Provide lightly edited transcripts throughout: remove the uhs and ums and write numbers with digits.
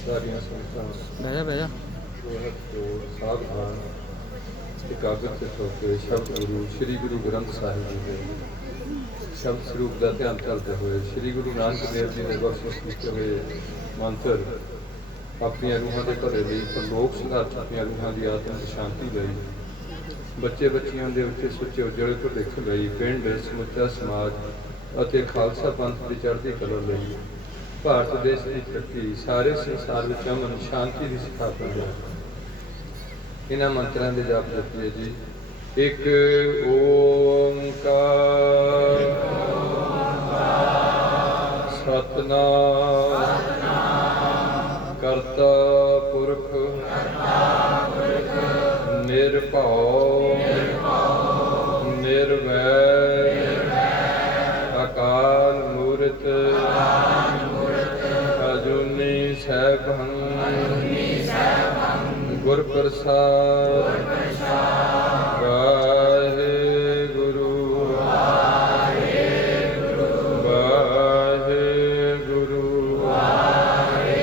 ਸਾਰੀਆਂ ਸੰਗਤਾਂ ਬਹਿ ਜਾ ਬਹੁਤ ਸਾਵਧਾਨ ਇਕਾਗਰਚਿਤ ਹੋ ਕੇ ਸ਼ਬਦ ਗੁਰੂ ਸ੍ਰੀ ਗੁਰੂ ਗ੍ਰੰਥ ਸਾਹਿਬ ਜੀ ਦੇ ਸ਼ਬਦ ਸਰੂਪ ਦਾ ਧਿਆਨ ਕਰਦੇ ਹੋਏ ਸ੍ਰੀ ਗੁਰੂ ਨਾਨਕ ਦੇਵ ਜੀ ਨੇ ਬਖਸ਼ਿਸ਼ ਕੀਤੇ ਹੋਏ ਮੰਤਰ ਆਪਣੀਆਂ ਰੂਹਾਂ ਦੇ ਭਲੇ ਲਈ, ਪਰਲੋਕ ਸਿਧਾਰਥ ਆਪਣੀਆਂ ਰੂਹਾਂ ਦੀ ਆਤਮਿਕ ਸ਼ਾਂਤੀ ਲਈ, ਬੱਚੇ ਬੱਚੀਆਂ ਦੇ ਉੱਤੇ ਸੁੱਚੇ ਉਜਲੇ ਭਵਿੱਖ ਲਈ, ਪਿੰਡ ਸਮੁੱਚਾ ਸਮਾਜ ਅਤੇ ਖਾਲਸਾ ਪੰਥ ਦੀ ਚੜ੍ਹਦੀ ਕਲਾ ਲਈ, ਭਾਰਤ ਦੇਸ਼ ਦੀ ਤਰੱਕੀ, ਸਾਰੇ ਸੰਸਾਰ ਵਿੱਚ ਅਮਨ ਸ਼ਾਂਤੀ ਦੀ ਸਥਾਪਨਾ ਲਈ ਇਹਨਾਂ ਮੰਤਰਾਂ ਦੇ ਜਾਪ ਜਪੀਏ ਜੀ। ਇੱਕ ਓੰਕਾਰ ਸਤਿਨਾਮ ਕਰਤਾ ਪੁਰਖ ਨਿਰਭਉ ਨਿਰਵੈਰ ਅਕਾਲ ਮੂਰਤ ਅਜੂਨੀ ਸੈਭੰ ਗੁਰ ਪ੍ਰਸਾਦ ਵਾਹਿਗੁਰੂ ਵਾਹਿਗੁਰੂ ਵਾਹਿਗੁਰੂ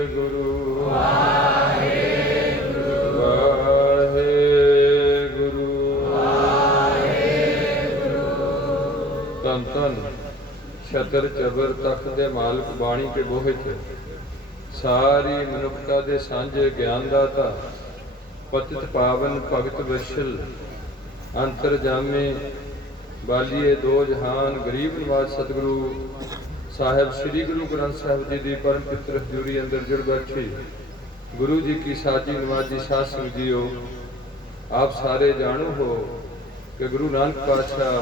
ਵਾਹਿਗੁਰੂ ਵਾਹਿਗੁਰੂ। ਧੰਨ ਧੰਨ ਛਤਰ ਚਬਰ ਤਖਤ ਦੇ ਮਾਲਕ ਬਾਣੀ ਕੇ ਬੋਹਿਤ ਸਾਰੀ ਮਨੁੱਖਤਾ ਦੇ ਸਾਂਝੇ ਗਿਆਨ ਦਾਤਾ ਪਤਿਤ ਪਾਵਨ ਭਗਤ ਵਸ਼ਲ ਅੰਤਰਜਾਮੇ ਬਾਲੀਏ ਦੋ ਜਹਾਨ ਗਰੀਬ ਨਿਵਾਜ ਸਤਿਗੁਰੂ ਸਾਹਿਬ ਸ੍ਰੀ ਗੁਰੂ ਗ੍ਰੰਥ ਸਾਹਿਬ ਜੀ ਦੀ ਪਰਮ ਪਿੱਤਰ ਹਜ਼ੂਰੀ ਅੰਦਰ ਜੁੜ ਬੈਠੀ ਗੁਰੂ ਜੀ ਕੀ ਸਾਜੀ ਨਿਵਾਜੀ ਸਾਧ ਸੰਗਤ ਜੀਓ, ਆਪ ਸਾਰੇ ਜਾਣੂ ਹੋ ਕਿ ਗੁਰੂ ਨਾਨਕ ਪਾਤਸ਼ਾਹ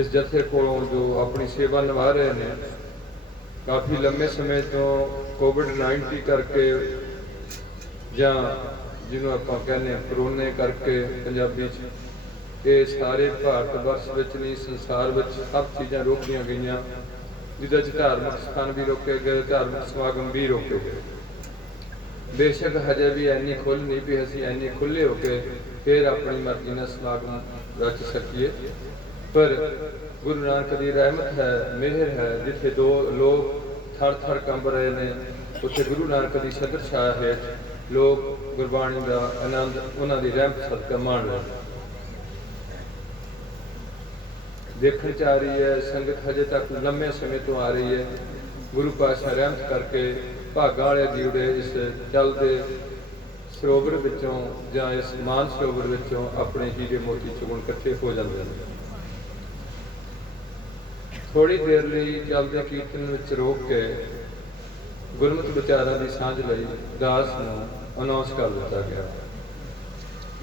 इस जत्थे कोलों जो अपनी सेवा निभा रहे हैं काफ़ी लंबे समय तो कोविड-19 करके या जिन्हों आप कहने करोने करके पंजाबी ये सारे भारत वर्ष में नहीं संसार में सब चीज़ां रोकिया गई, जिदा धार्मिक स्थान भी रोके गए, धार्मिक समागम भी रोके गए। बेशक हजे भी इन्नी खुल नहीं भी असीं इन्नी खुले होके फिर अपनी मर्जी नाल समागम रच सकीए, पर गुरु नानक की रहमत है, मेहर है, जिथे दो लोग थर थर कंब रहे हैं उत्थे गुरु नानक की छत्र छाया हेठ लोग गुरबाणी का आनंद उन्हों की रहमत सदका मान रहे देखने च आ रही है। संगत हजे तक लंबे समय तो आ रही है, गुरु पातशाह रहमत करके भागां वाले जीवड़े इस चलते सरोवर विचों जां इस मान सरोवर विचों अपने हीरे मोती चुगण इकट्ठे हो जाते हैं। थोड़ी देर लिए चलते कीर्तन में रोक के गुरमत विचारों की सांझ लई दास नूं अनाउंस कर दिता गया,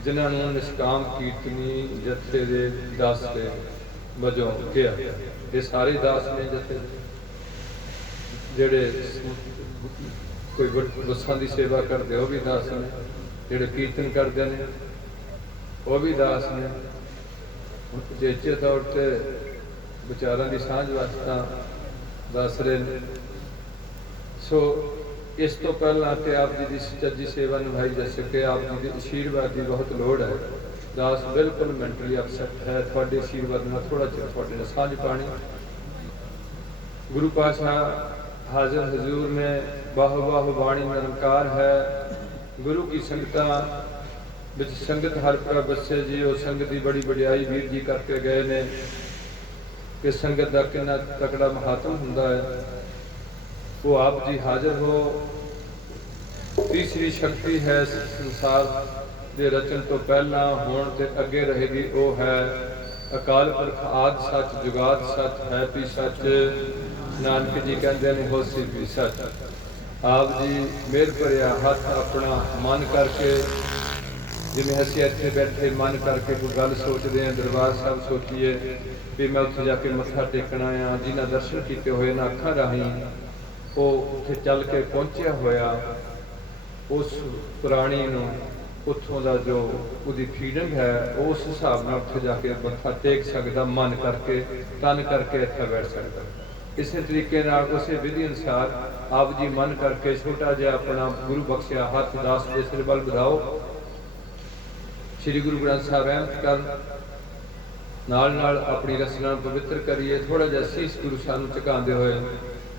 जिन्होंने निष्काम कीर्तनी जत्थे दे दास के वजों किया। ये सारे दास ने जत्थे जिहड़े कोई बसां की सेवा करते वो भी दास ने, जिहड़े कीर्तन करते हैं वो भी दास ने, उचेचे तौर पर विचारों की सांझ वास्ता दस रहे हैं। सो इस तो पहला कि आप जी की सच्ची सेवा निभाई जा सके, आप जी के आशीर्वाद की बहुत लोड़ है। दास बिल्कुल मैंटली अपसैट है, थोड़े आशीर्वाद में थोड़ा चिर थोड़े ने सांझ पानी। गुरु पातशाह हाजिर हजूर में बाहु बाहु बाणी निरंकार है। गुरु की संगतां विच संगत हर प्रभ बसे जी, वो संगत की बड़ी वडियाई वीर जी करके गए ने कि संगत का कितना तकड़ा महात्म हुंदा है। वो आप जी हाजिर हो, तीसरी शक्ति है संसार के रचन तो पहला होण ते अगे रहेगी, वो है अकाल पुरख आद सच जुगाद सच है भी सच। नानक जी कहते हैं होसी भी सच। आप जी मेहर भरिया हथ अपना मन करके जिमें असीं इत्थे बैठे मन करके कोई गल सोचते हैं, दरबार साहब सोचीए भी मैं उत्थे जाके मत्था टेकना आ, जिन्हें दर्शन किए हुए ना अखां राहीं वो उत्थे चल के पहुँचा होया उस प्राणी नूं उत्थों का जो उसकी फीलिंग है उस हिसाब नाल उत्थे जाके मत्था टेक सकदा, मन करके तन करके इत्थे बैठ सकदा। इस तरीके नाल उसे विधि अनुसार आप जी मन करके छोटा जिहा अपना गुरु बख्शिया हथ दास दे सिर वल ਵਧਾਓ। श्री गुरु ग्रंथ साहब रहमत कर नाल नाल अपनी रसना पवित्र करिए। थोड़ा जिहा सीस गुरु सानू झुकाते हुए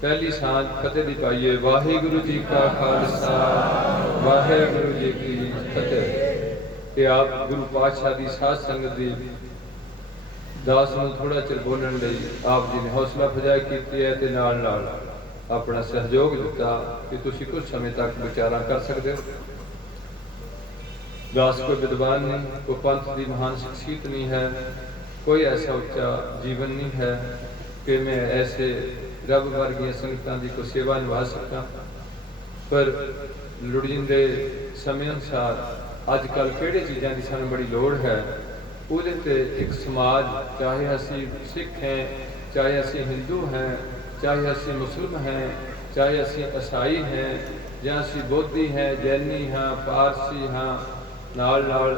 पहली सांझ फतेह दी पाइए। वाहिगुरु जी का खालसा वाहिगुरु जी की फतेह। ये आप गुरु पातशाह की साध संगत दी दास नूं थोड़ा चिर बोलण लई आप जी ने हौसला अफजाई की है ते नाल नाल अपना सहयोग दिता कि तुसीं कुछ समय तक विचारां कर सकते हो। दास कोई विद्वान नहीं, कोई पंथ की महान शख्सियत नहीं है, कोई ऐसा उच्चा जीवन नहीं है कि मैं ऐसे रब वर्गिया संगतां की कोई सेवा निभा सका। पर लोड़ींदे समय अनुसार अजकल किहड़ी चीज़ां की सानूं बड़ी लोड़ है, ਉਹਦੇ ਤੇ एक समाज, चाहे असी सिख हैं, चाहे असी हिंदू हैं, चाहे असी मुस्लिम हैं, चाहे असी ईसाई हैं, या असी बौद्धी हैं, जैनी हाँ, पारसी हाँ, नाल नाल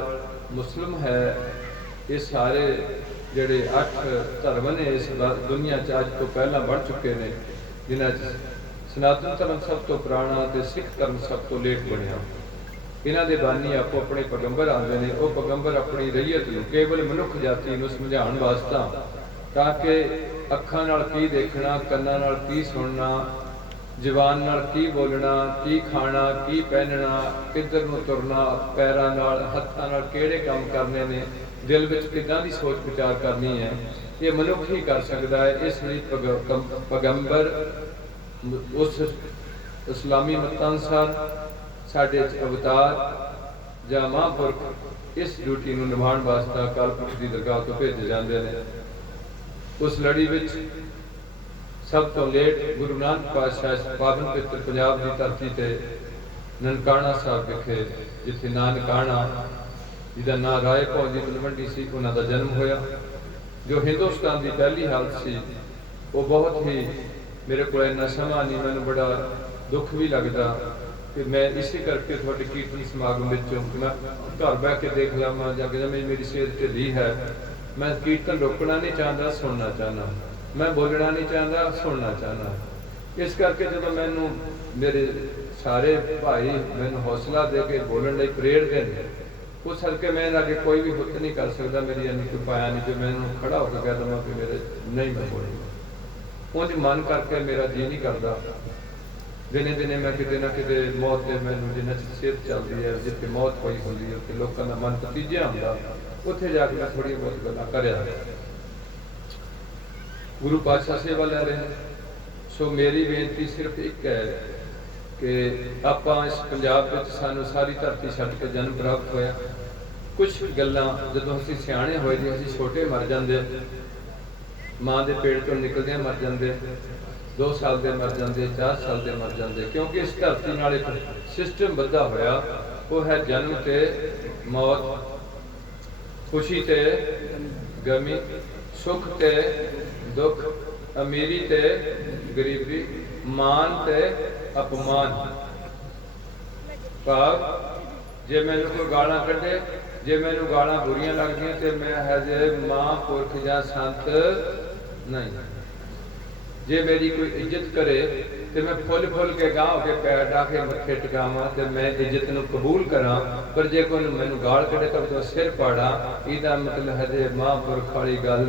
मुस्लिम है, ये सारे ਜਿਹੜੇ 8 ਧਰਮ ਨੇ ਇਸ ਦੁਨੀਆ 'ਚ ਅੱਜ ਤੋਂ ਪਹਿਲਾਂ ਬਣ ਚੁੱਕੇ ਨੇ, ਜਿਨ੍ਹਾਂ 'ਚ ਸਨਾਤਨ ਧਰਮ ਸਭ ਤੋਂ ਪੁਰਾਣਾ ਤੇ ਸਿੱਖ ਧਰਮ ਸਭ ਤੋਂ ਲੇਟ ਬਣਿਆ। ਇਹਨਾਂ ਦੇ ਬਾਨੀ ਆਪੋ ਆਪਣੇ ਪੈਗੰਬਰ ਆਉਂਦੇ ਨੇ। ਉਹ ਪੈਗੰਬਰ ਆਪਣੀ ਰਈਅਤ ਨੂੰ, ਕੇਵਲ ਮਨੁੱਖ ਜਾਤੀ ਨੂੰ ਸਮਝਾਉਣ ਵਾਸਤੇ, ਤਾਂ ਕਿ ਅੱਖਾਂ ਨਾਲ ਕੀ ਦੇਖਣਾ, ਕੰਨਾਂ ਨਾਲ ਕੀ ਸੁਣਨਾ, ਜ਼ਬਾਨ ਨਾਲ ਕੀ ਬੋਲਣਾ, ਕੀ ਖਾਣਾ, ਕੀ ਪਹਿਨਣਾ, ਕਿੱਧਰ ਨੂੰ ਤੁਰਨਾ, ਪੈਰਾਂ ਨਾਲ ਹੱਥਾਂ ਨਾਲ ਕਿਹੜੇ ਕੰਮ ਕਰਨੇ ਨੇ, दिल में किदां दी सोच विचार करनी है, ये मनुख ही कर सकता है। इस लिए पैगंबर उस इस्लामी मत अनुसार साडे अवतार जां महापुरख इस ड्यूटी नूं निभाउण वास्ते अकाल पुरख की दरगाह तो भेजे जाते हैं। उस लड़ी विच सब तो लेट गुरु नानक पातशाह पावन पवित्र पंजाब की धरती ते ननकाणा साहब विखे, जिथे नानकाणा जिहदा नां राय भौर की तलवंडी सी, उन्हां दा जन्म होया। जो हिंदुस्तान की पहली हालत सी, वो बहुत ही मेरे को इन्ना समा नहीं, मैनूं बड़ा दुख भी लगता कि मैं इसी करके थोड़े कीर्तन समागम विचों मैं घर बह के देख लवां जां कि मेरी सेहत ढिली है, मैं कीर्तन रोकना नहीं चाहता, सुनना चाहना, मैं बोलना नहीं चाहता, सुनना चाहना। इस करके जो मैनूं मेरे सारे भाई मैनूं हौसला दे के बोलण लई प्रेरदे ने, उस करके मैं अगे कोई भी हुत नहीं कर सकता, मेरी इन्नी कोई पाया नहीं जो मैं खड़ा होकर कह दवां कि मेरे नहीं मैं बोलूँगा। उंज मन करके मेरा जी नहीं करता। दिने दिने मैं किते ना किते मौत के मैनूं जिन्ना चर सेहत चलती है, जिथे मौत होई होंदी है उत्थे लोकां दा मन भतीजिया हुंदा, उत्थे जाके मैं थोड़ी बहुत गल्लां करिया। गुरु पातशाह सेवा लै रहे हैं। सो मेरी बेनती सिर्फ एक है कि आपां इस पंजाब विच सानूं सारी धरती छड्ड के जन्म प्राप्त होया। कुछ गल्लां जदों असीं सियाणे होए जी, असीं छोटे मर जांदे, माँ के पेट तो निकलदे मर जांदे, 2 साल के मर जांदे, 4 साल के मर जांदे, क्योंकि इस धरती नाल एक सिस्टम बद्धा होया, वो है जन्म ते मौत, खुशी ते गमी, सुख ते दुख, अमीरी ते गरीबी, मान ते अपमान। भाव जे मैनूं कोई गालां कढे, जे मैनूं गालां बुरियां लगदियां तो मैं हजे महापुरख जां संत नहीं। जे मेरी कोई इज्जत करे तो मैं फुल फुल के गांह हो के पैर ढा के मत्थे टिकावां तो मैं इज्जत नूं कबूल करा। पर जे कोई मैनूं गाल कढे तो सिर पाड़ा, इहदा मतलब हजे महापुरख वाली गल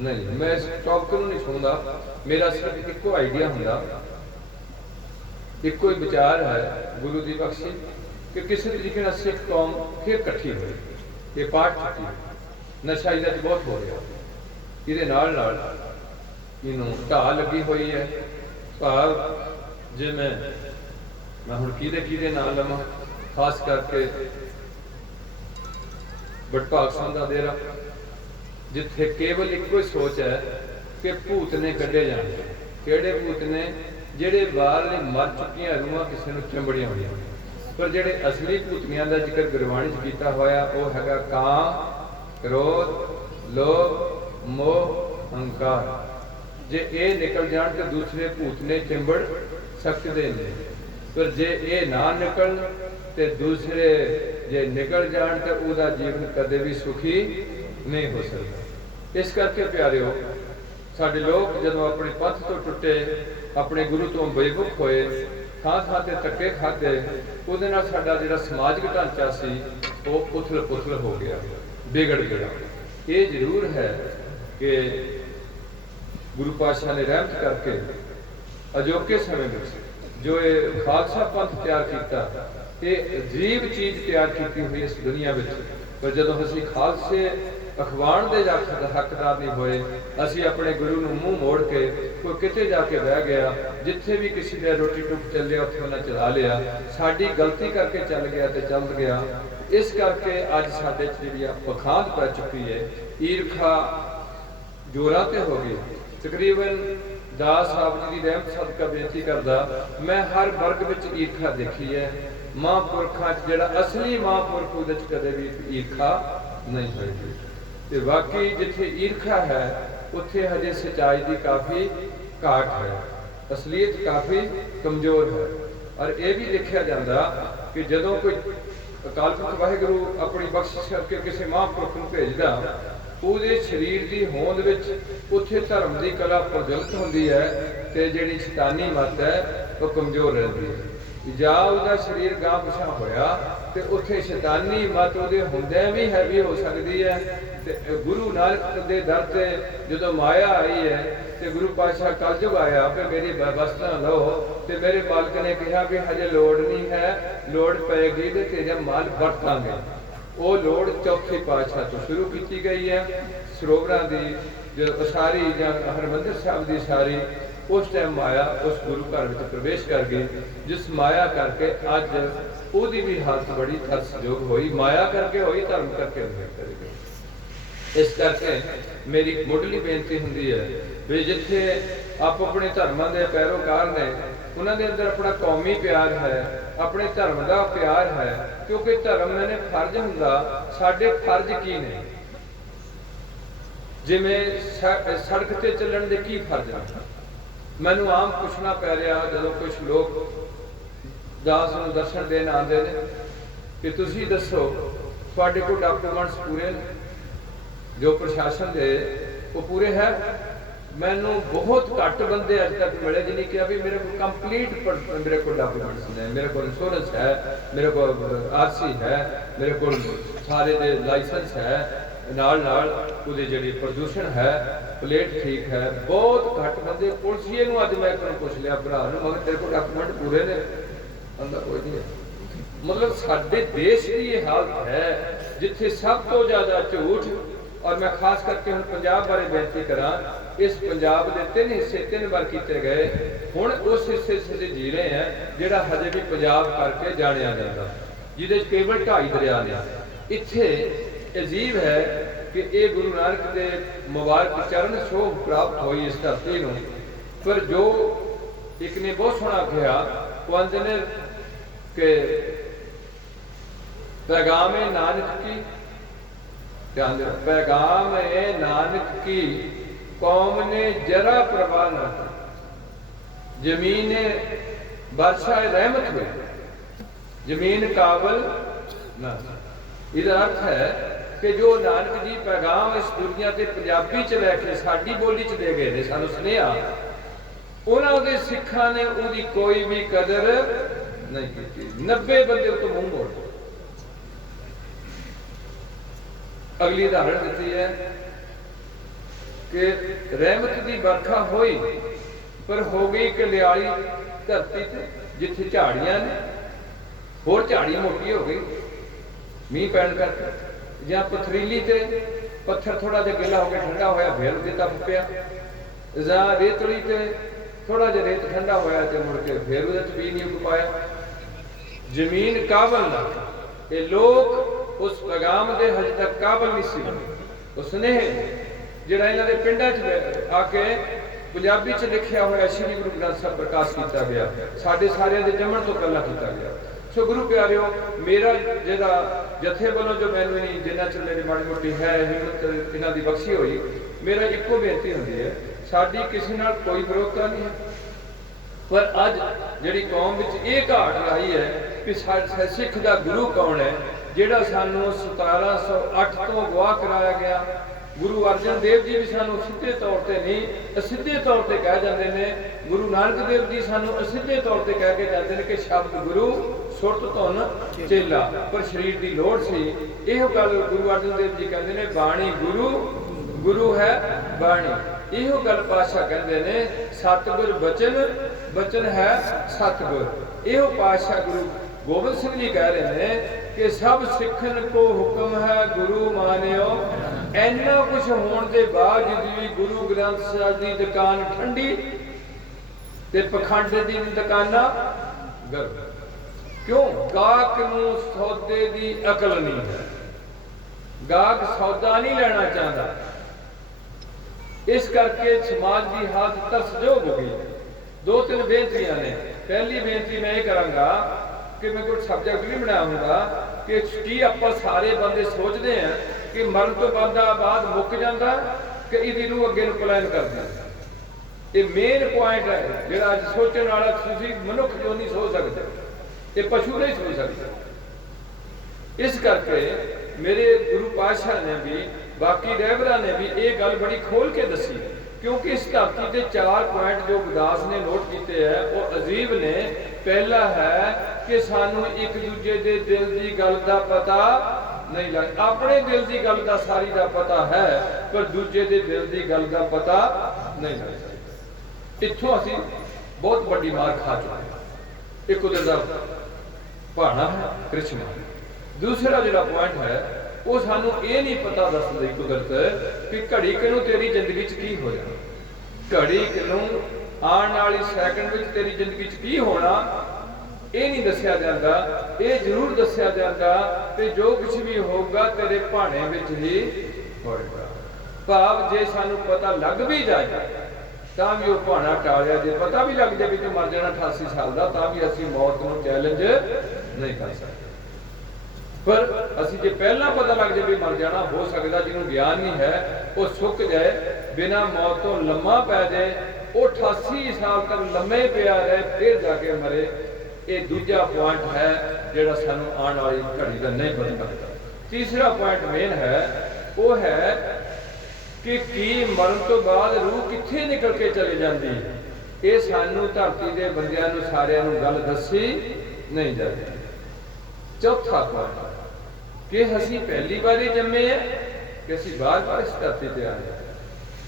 नहीं। मैं इस टॉपिक नूं नहीं सुनदा, मेरा सिर्फ इक्को आइडिया हुंदा, इक्को ही विचार है गुरु की बख्शी कि किसी तरीके नाल सिख कौम फिर इकट्ठी होई। ये पाठ चुकी नशा इहदे च बहुत हो रहा, इहदे नाल नाल इहनूं ढाह लगी हुई है। भाव जे मैं हुण किहदे नाम लवां, खास करके बटभाग सिंह दा डेरा, जिथे केवल इक्को ही सोच है कि भूत ने कढे जाने। किहड़े भूत ने? ਜਿਹੜੇ ਬਾਹਰਲੇ मर चुकियां रूहां किसी ਨੂੰ ਚੰਬੜੀਆਂ ਹੋਈਆਂ, पर ਜਿਹੜੇ असली ਭੂਤਨੀਆਂ ਦਾ ਜ਼ਿਕਰ ਗੁਰਬਾਣੀ 'ਚ ਕੀਤਾ ਹੋਇਆ ਉਹ ਹੈਗਾ ਕਾਮ, क्रोध, लोभ, मोह, अहंकार। जे ये निकल जान तो दूसरे भूत ने चिंबड़ सकते हैं, पर जे ये ना निकल तो दूसरे जे निकल जान तो उसका जीवन कदे भी सुखी नहीं हो सकता। इस करके प्यारिओ, साडे लोग जदों अपने पंथ तो टुटे, अपने गुरु तो बेमुख होए, थां थां ते धक्के खाधे, उहदे नाल साडा जिहड़ा समाजिक ढांचा सी वो उथल पुथल हो गया, बिगड़ गया। ये जरूर है कि गुरु पातशाह ने रहमत करके अजोके समय में जो ये खालसा पंथ तैयार किया, ये अजीब चीज़ तैयार की हुई इस दुनिया में। पर जो असी खालसे अखवाण के हकदार नहीं होए, असी अपने गुरु नूं मूँह मोड़ के कोई किते जाके बह गया, जिथे भी किसी ने रोटी टुक चलिया उत्थे उन्हें चला लिया, साड़ी गलती करके चल गया तो चल गया। इस करके अज साडे जी पखांद पै चुकी है, ईरखा जोरां ते हो गई। तकरीबन दास साहब जी की रहमत सदका बेनती करदा, मैं हर वर्ग में ईरखा देखी है। महापुरखा जिहड़ा असली महापुरख उहदे च कदे भी ईरखा नहीं होगी। तो वाकई जिथे ईरखा है उत्थे हजे सच्चाई की काफ़ी घाट है, असलीयत काफ़ी कमज़ोर है। और यह भी देखा जाता कि जदों कोई अकाल पुरख वाहिगुरू अपनी बख्शिश करके किसी महापुरख को भेजदा, ਉਹਦੇ शरीर की होंद विच उत्थे धर्म की कला प्रज्वलित होंदी है, तो जिहड़ी शैतानी मत है वह कमज़ोर रहती है। जा उसका शरीर गांह पिछा होया तो उत्थे शैतानी मत उहदे हुंदिआं भी हैवी हो सकती है। तो गुरु नानक के दर से जो माया आई है, तो गुरु पातशाह कलयुग आया कि मेरी वस्तां लो, तो मेरे मालिक ने कहा कि हजे लोड़ नहीं है, लोड़ पेगी तो तेरा माल वरतांगे। वो लोड़ चौथे पातशाह तो शुरू की गई है। सरोवरां की जो उसारी या हरमंदिर साहब की उसारी उस टाइम माया उस गुरु घर में प्रवेश कर गई, जिस माया करके अज उसकी भी हालत बड़ी तरसयोग हुई। माया करके हुई, धर्म करके नहीं करेगी। इस करके मेरी मुढ़ली बेनती होंदी है भी जिथे आप अपने धर्मां दे पैरोकार ने, उन्होंने अंदर अपना कौमी प्यार है, अपने धर्म का प्यार है, क्योंकि धर्म मैंने फर्ज हुंदा, साडे फर्ज की ने। जिवें सड़क ते चलण दे की फर्ज ने, मैनू आम पुछना पै रहा जो कुछ लोग दास नूं दर्शन देन आते हैं कि तुसीं दसो तुहाडे कोल डॉक्यूमेंट्स पूरे ने, जो प्रशासन दे वो पूरे है। मैनू बहुत घट बंदे अज तक मिले जिन्हें कहा भी मेरे को कंप्लीट मेरे को डॉक्यूमेंट्स ने, मेरे को इंश्योरेंस है, मेरे को आरसी है, मेरे को सारे दे लाइसेंस है, नाल नाल उहदी जिहड़ी प्रदूषण है, प्लेट ठीक है। बहुत घट बंदे पुलिसिए नूं अज मैं पूछ लिया भरा नूं, मगर तेरे को डॉक्यूमेंट पूरे ने, अंदर कोई नहीं है। मतलब साडे देश की ये हालत है जिथे सब तो ज़्यादा झूठ। और मैं खास करके हुण पंजाब बारे बेनती करा, इस पंजाब के 3 हिस्से 3 बार किए गए, हुण उस हिस्से से जी रहे हैं जिहड़ा हजे भी पंजाब करके जानिया जाता, जिहदे केवल 2.5 दरिया ने। इत्थे अजीब है कि ये गुरु नानक के मुबारक चरण शोभ प्राप्त हुई इस धरती नूं। पर जो एक ने बहुत सोहना कहा, वो आंदे ने कि पैगाम नानक की, पैगाम ए नानक की कौम ने जरा प्रवाह न की, जमीन वर्षा रहमत हुई, जमीन काबल न। इसका अर्थ है कि जो नानक जी पैगाम इस दुनिया के पंजाबी च लैके साडी बोली च दे गए ने, सानू सुनेहा, उन्होंने सिखा ने उसकी कोई भी कदर नहीं की। 90 बंदे तो मूँह मोड़। अगली उदाहरण दी है कि रहमत की बरखा हुई, पर हो गई कलियाली धरती से जिथे झाड़ियां ने, होर झाड़ी मोटी हो गई मीह पैण करके, या पथरीली ते पत्थर थोड़ा जिहा गिला हो गया ठंडा होया फिर उहदे तप पिया, या रेतली ते थोड़ा जिहा रेत ठंडा होया ते मुड़ के फिर उहदे च बीज नहीं उग पाया। जमीन काबल ना, ये लोग उस पैगाम के हजे तक काबल नहीं सी बने। उसने जिहड़ा इन्हां दे पिंडां च आके पंजाबी च लिखिया होया श्री गुरु ग्रंथ साहब प्रकाश किया गया, साडे सारिਆਂ ਦੇ जमण तो पहला किया गया। सो गुरु प्यारिओ, मेरा जिहड़ा जथे वालों जो मैनू नहीं जिन्ना चर मेरी माड़ी मोटी है हिम्मत इन्हां दी बख्शी हुई, मेरा इक्को बेनती हुंदी है, साडी किसी नाल कोई विरोधता नहीं है। पर अज जिहड़ी कौम विच ये घाट आई है कि सिख दा गुरु कौन है, जिहड़ा सानू 1708 तो गवाह कराया गया, गुरु अर्जन देव जी भी सानू सीधे तौर पर नहीं, असीधे तौर पर कह जाते हैं। गुरु नानक देव जी सानू असीधे तौर पर कह के जाते हैं कि शब्द गुरु सुरत धुन चेला, पर शरीर की लोड़ सी। यह गल गुरु अर्जन देव जी कहते हैं, बाणी गुरु, गुरु है बाणी। इहो गल पातशाह कहते हैं, सतगुर बचन, बचन है सतगुर। इहो पातशाह गुरु गोबिंद सिंह जी कह रहे हैं कि सब सिखन को हुक्म है गुरु मानियो। इन्ना कुछ होने के बावजूद भी गुरु ग्रंथ साहिब की दुकान ठंडी ते पखंड की दुकाना गर्म। क्यों? गाहक नूं सौदे की अकल नहीं है, गाहक सौदा नहीं लेना चाहता। इस करके समाज की हालत तरसजोग हो गई। दो तीन बेनतियां ने। पहली बेनती मैं ये करांगा कि मैं कुछ सब्जेक्ट नहीं बनाऊंगा कि आप सारे बंदे सोचते हैं कि मरण तो बाद मुक जाता कि इहदी नूं अगे नूं प्लान करदा। ये मेन पॉइंट है जिहड़ा अज सोचण वाला तुसीं मनुख जो नहीं सोच सकते, ये पशु नहीं सोच सकते। इस करके मेरे गुरु पातशाह ने भी, बाकी रहबरां ने भी ये गल बड़ी खोल के दसी, क्योंकि इस धरती के 4 पॉइंट जो गुरदास ने नोट किए हैं वो अजीब ने। पहला है कि सानू एक दूजे के दिल की गल का पता नहीं लगता। अपने दिल की गल का सारी का पता है, पर दूजे के दिल की गल का पता नहीं लगता। इत्थों असी बहुत बड़ी मार खा चुके हैं। एक उधर का भाना है कृष्ण। दूसरा जो पॉइंट है वो सानू ये नहीं पता दस दी कुदरत कि घड़ी किनू तेरी जिंदगी च की हो जाना, घड़ी किनू आने वाली सैकंड में तेरी जिंदगी च की होना, ये नहीं दसिया जाता। ये जरूर दसिया जाता कि जो कुछ भी होगा तेरे भाने विच ही होगा। भाव जे सानू पता लग भी जाए तां भी वो भाना टालिया, जे पता भी लग जाए कि तू मर जाना 88 साल का, तां भी असीं मौत नूं चैलेंज नहीं कर सकते। पर असी जे पहला पता लग जाए भी मर जाना, हो सकता जिन्होंने ज्ञान नहीं है वो सुक जाए, बिना मौत तो लम्मा पै जाए, वो 88 साल तक लम्मे पिया रहे फिर जाके मरे। ये दूजा पॉइंट है जिहड़ा सानू आने वाली घड़ी का नहीं पता लगता। तीसरा पॉइंट मेन है वो है कि मरण तो बाद रूह कित्थे निकल के चली जाती। ये सानू धरती के बंदियां नूं सारियां नूं गल दसी नहीं जाती। चौथा पॉइंट कि असी पहली बारी जमे हैं कि असी बार बार इस धरती पर आए।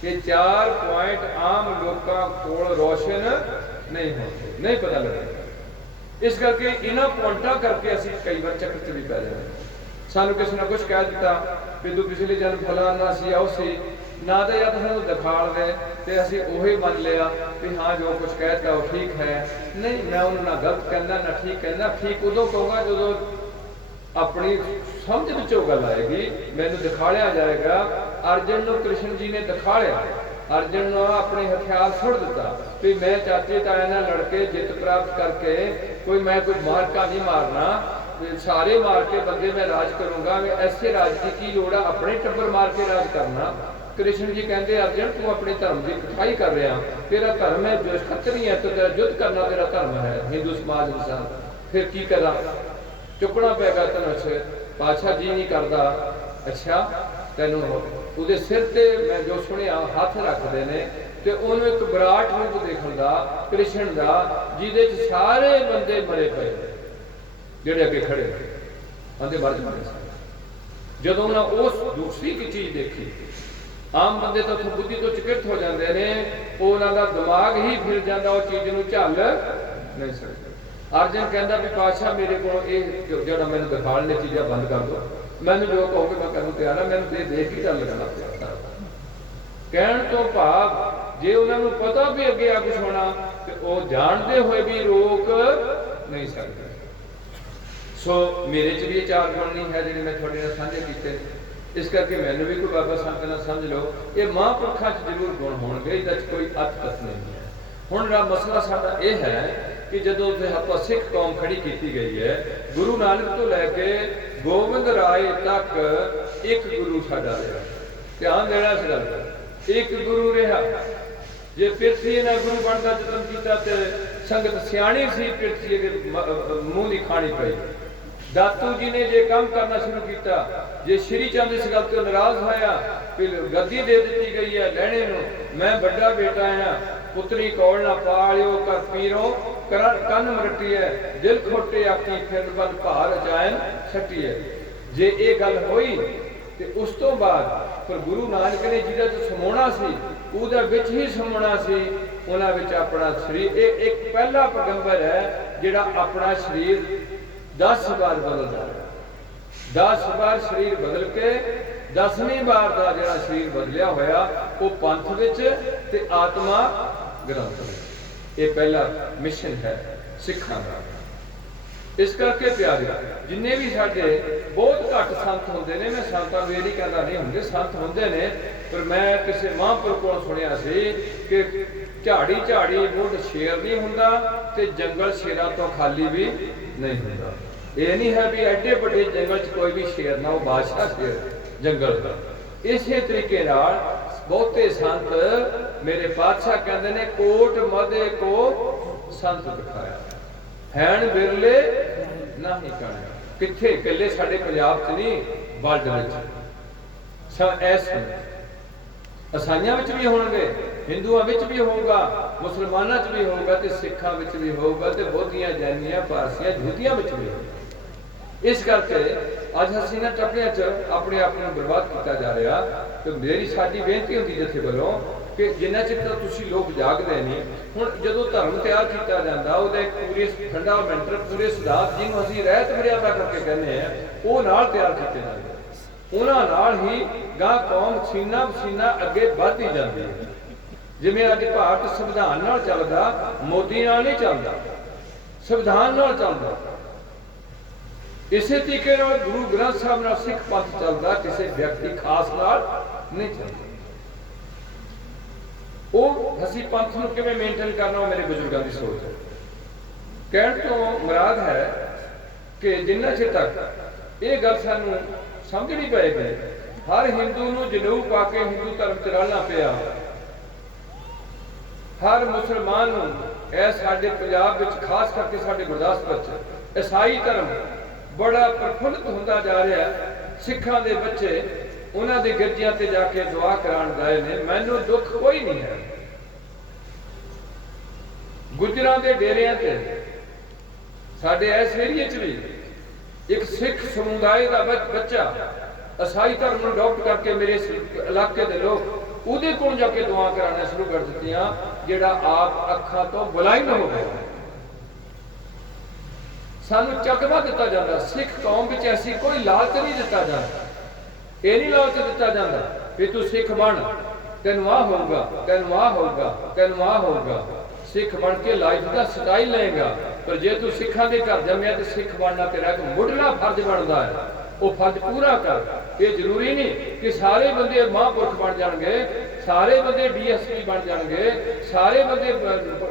कि 4 पॉइंट आम लोगों को रोशन नहीं होते, नहीं पता लगता। इस करके इन्हों पॉइंटा करके असी कई बार चक्कर च भी पै जाते। सानू किसी ने कुछ कह दिता कि तू पिछले जन्म फलाना सी आओ सी ना, तो या तो सानू दिखाल रहे तो असी उही मन लिया कि हाँ जो कुछ कहता वो ठीक है। नहीं, मैं उन्होंने ना गलत कहना ना ठीक कहना। ठीक उदों कहूँगा जो अपनी समझ विचों गल आएगी, मैनू दिखालिया जाएगा। अर्जन नूं कृष्ण जी ने दिखालिया, अर्जन ने अपने हथियार सुट दिता कि मैं चाचे ताया नाल लड़के जित प्राप्त करके मैं कोई मारका नहीं मारना, सारे मार के बंदे मैं राज करूंगा। ऐसे राज की की लोड़ है, अपने टब्बर मार के राज करना। कृष्ण जी कहते अर्जन तू अपने धर्म की कठाई कर रहा, तेरा धर्म है जो खतरी है, तो तेरा युद्ध करना तेरा धर्म है हिंदू समाज अनुसार। फिर की करा, चुकना पेगा धनुष। पातशाह जी नहीं करता। अच्छा तेन वो सिर ते मैं जो सुनिया हाथ रखते हैं तो उन्होंने एक विराट रूप देखता कृष्ण का, जिदे सारे बंदे मरे पे जेडे अगे खड़े आंदे मर जाते। जदों ना उस दूसरी की चीज देखी, आम बंदे तो बुद्धि तो चिकित हो जाते हैं, उन्होंने दिमाग ही फिर जाता, उस चीज को झल नहीं सकते। अर्जन कहता भी पातशाह मेरे को जो मैंने दिखाने चीज़ा बंद कर दो, मैंने जो कहोगे मैं करने तैयार हाँ, मैंने तो देख ही चल लगना तैयार। कहण तो भाव जे उन्होंने पता भी अगे आ कुछ होना तो वो जानते हुए भी रोक नहीं सकते। सो मेरे च भी 4 गुण नहीं है जिन्हें मैं थोड़े नाल साझे कीते। इस करके मैंने भी कोई बाबा संत ना समझ लो, ये महापुरखा जरूर गुण होणगे, इहदे च कोई अत नहीं है। हुण दा मसला साडा यह है कि जदों आप सिख कौम खड़ी की गई है, गुरु नानक तो लैके गोबिंद राय तक एक गुरु साडा रहा। ध्यान देना इस गल का, एक गुरु रहा। जे पिरथी ने गुरु बनता जतन किया तो संगत सियाणी सी, पिरथी के मूँह की खानी पई। दातू जी ने जे काम करना शुरू किया, जे श्री चंद इस गल तो नाराज होया कि गद्दी दे दी गई है लैणे नूं, मैं बड़ा बेटा हाँ, पुत्री कौल ना पालियो कर पीरो कन मरटी है, दिल खोटे आखी फिर बल भार अजायन छटी है। जे ये गल होई ते उस तो बाद फिर गुरु नानक ने जिहदा तो समाउणा सी उहदा विच ही समाउणा सी, उन्हां विच अपना शरीर एक पहला पैगंबर है जिहड़ा अपना शरीर 10 बार बदलता है। 10 बार शरीर बदल के 10वीं बार का जिहड़ा शरीर बदलिया होया वो पंथ विच ते आत्मा ग्रंथ विच। ये पहला मिशन है सिखां दा। इस करके प्यारे जिन्ने भी साडे बहुत घट संत होंदे ने, मैं संतां नूं ये नहीं कहंदा नहीं होंदे, संत होंदे ने, पर मैं किसी महापुरुष कोलों सुनिया सी कि झाड़ी झाड़ी मुढ़ शेर नहीं हुंदा ते जंगल शेरां तो खाली भी नहीं हुंदा। ये नहीं है भी एडे बड़े जंगल च कोई भी शेर ना हो, बादशाह शेर जंगल का। इसे तरीके नाल बहुते संत मेरे पातशाह कहते ने कोट मदे को संत दिखाया, हैन बिरले नहीं कहने। किथे कल्ले साडे पंजाब च नहीं, वर्ल्ड विच ऐसे ईसाइयां विच भी होणगे, हिंदुआं विच भी होगा, मुसलमानां च भी होगा, ते सिखां विच भी होगा, ते बोधियां जैनियां पारसियां जूतियां विच भी होगा। इस करके अज असीं इन्हां टप्पियां च अपने आप नूं बर्बाद किया जा रहा। तो मेरी साडी बेनती होंदी जथे वालों कि जिन्ना चिर तां तुसीं लोग जागदे नहीं, हुण जदों धर्म तैयार किया जाता उहदा एक पूरे फंडामेंटल पूरे सिद्धांत जिन्हों असीं रहत मर्यादा करके कहने हैं वो नाल तैयार किए जाते, उन्हां नाल ही गां कौम सीना पसीना अगे वधदी जाती है। जिवें अज भारत संविधान नाल चलदा, मोदी नाल नहीं चलदा, संविधान नाल चलदा। इसे तरीके नाल गुरु ग्रंथ साहब नाल सिख पंथ चलदा, किसी व्यक्ति खास नाल नहीं चलदा। वो असीं पंथ नूं किवें मेनटेन करना, वो मेरे बुजुर्गों की सोच है। कहण तो मुराद है कि जिन्ना चिर तक ये गल सानूं समझनी पएगी, हर हिंदू नूं जनेऊ पा के हिंदू धर्म च रलना पिया, हर मुसलमान नूं ऐ साडे पंजाब विच खास करके साडे गुरदासपुर च ईसाई धर्म बड़ा प्रफुल्लित होंदा जा रहा है। सिखां दे बच्चे उन्हां दे गिरजियां ते जाके दुआ कराण गए ने, मैनूं दुख कोई नहीं है। गुजरां दे डेरियां ते साडे इस एरिए च भी एक सिख समुदाय का बच्चा ईसाई धर्म नूं अडॉप्ट करके मेरे इलाके दे लोग उहदे कोल जाके दुआ कराना शुरू कर दित्तियां, जिहड़ा आप अखां तो ब्लाइंड हो गया। सानू चकवा दिता जाता, सिख कौम विच ऐसी कोई लालच नहीं दिता जाता, ये नहीं लालच दिता जाता कि तू सिख बन तैनूं आ होगा, तैनूं आ होगा, तैनूं आ होगा। सिख बन के लाइफ का स्टाइल लेगा, पर जे तू सिखां दे घर जम्मिया तो सिख बनना तेरा एक मुढ़ला फर्ज बनता है, वो फर्ज पूरा कर। ये जरूरी नहीं कि सारे बंदे महापुरुष बन जाएंगे, सारे बंदे DSP बन जाएंगे, सारे बंदे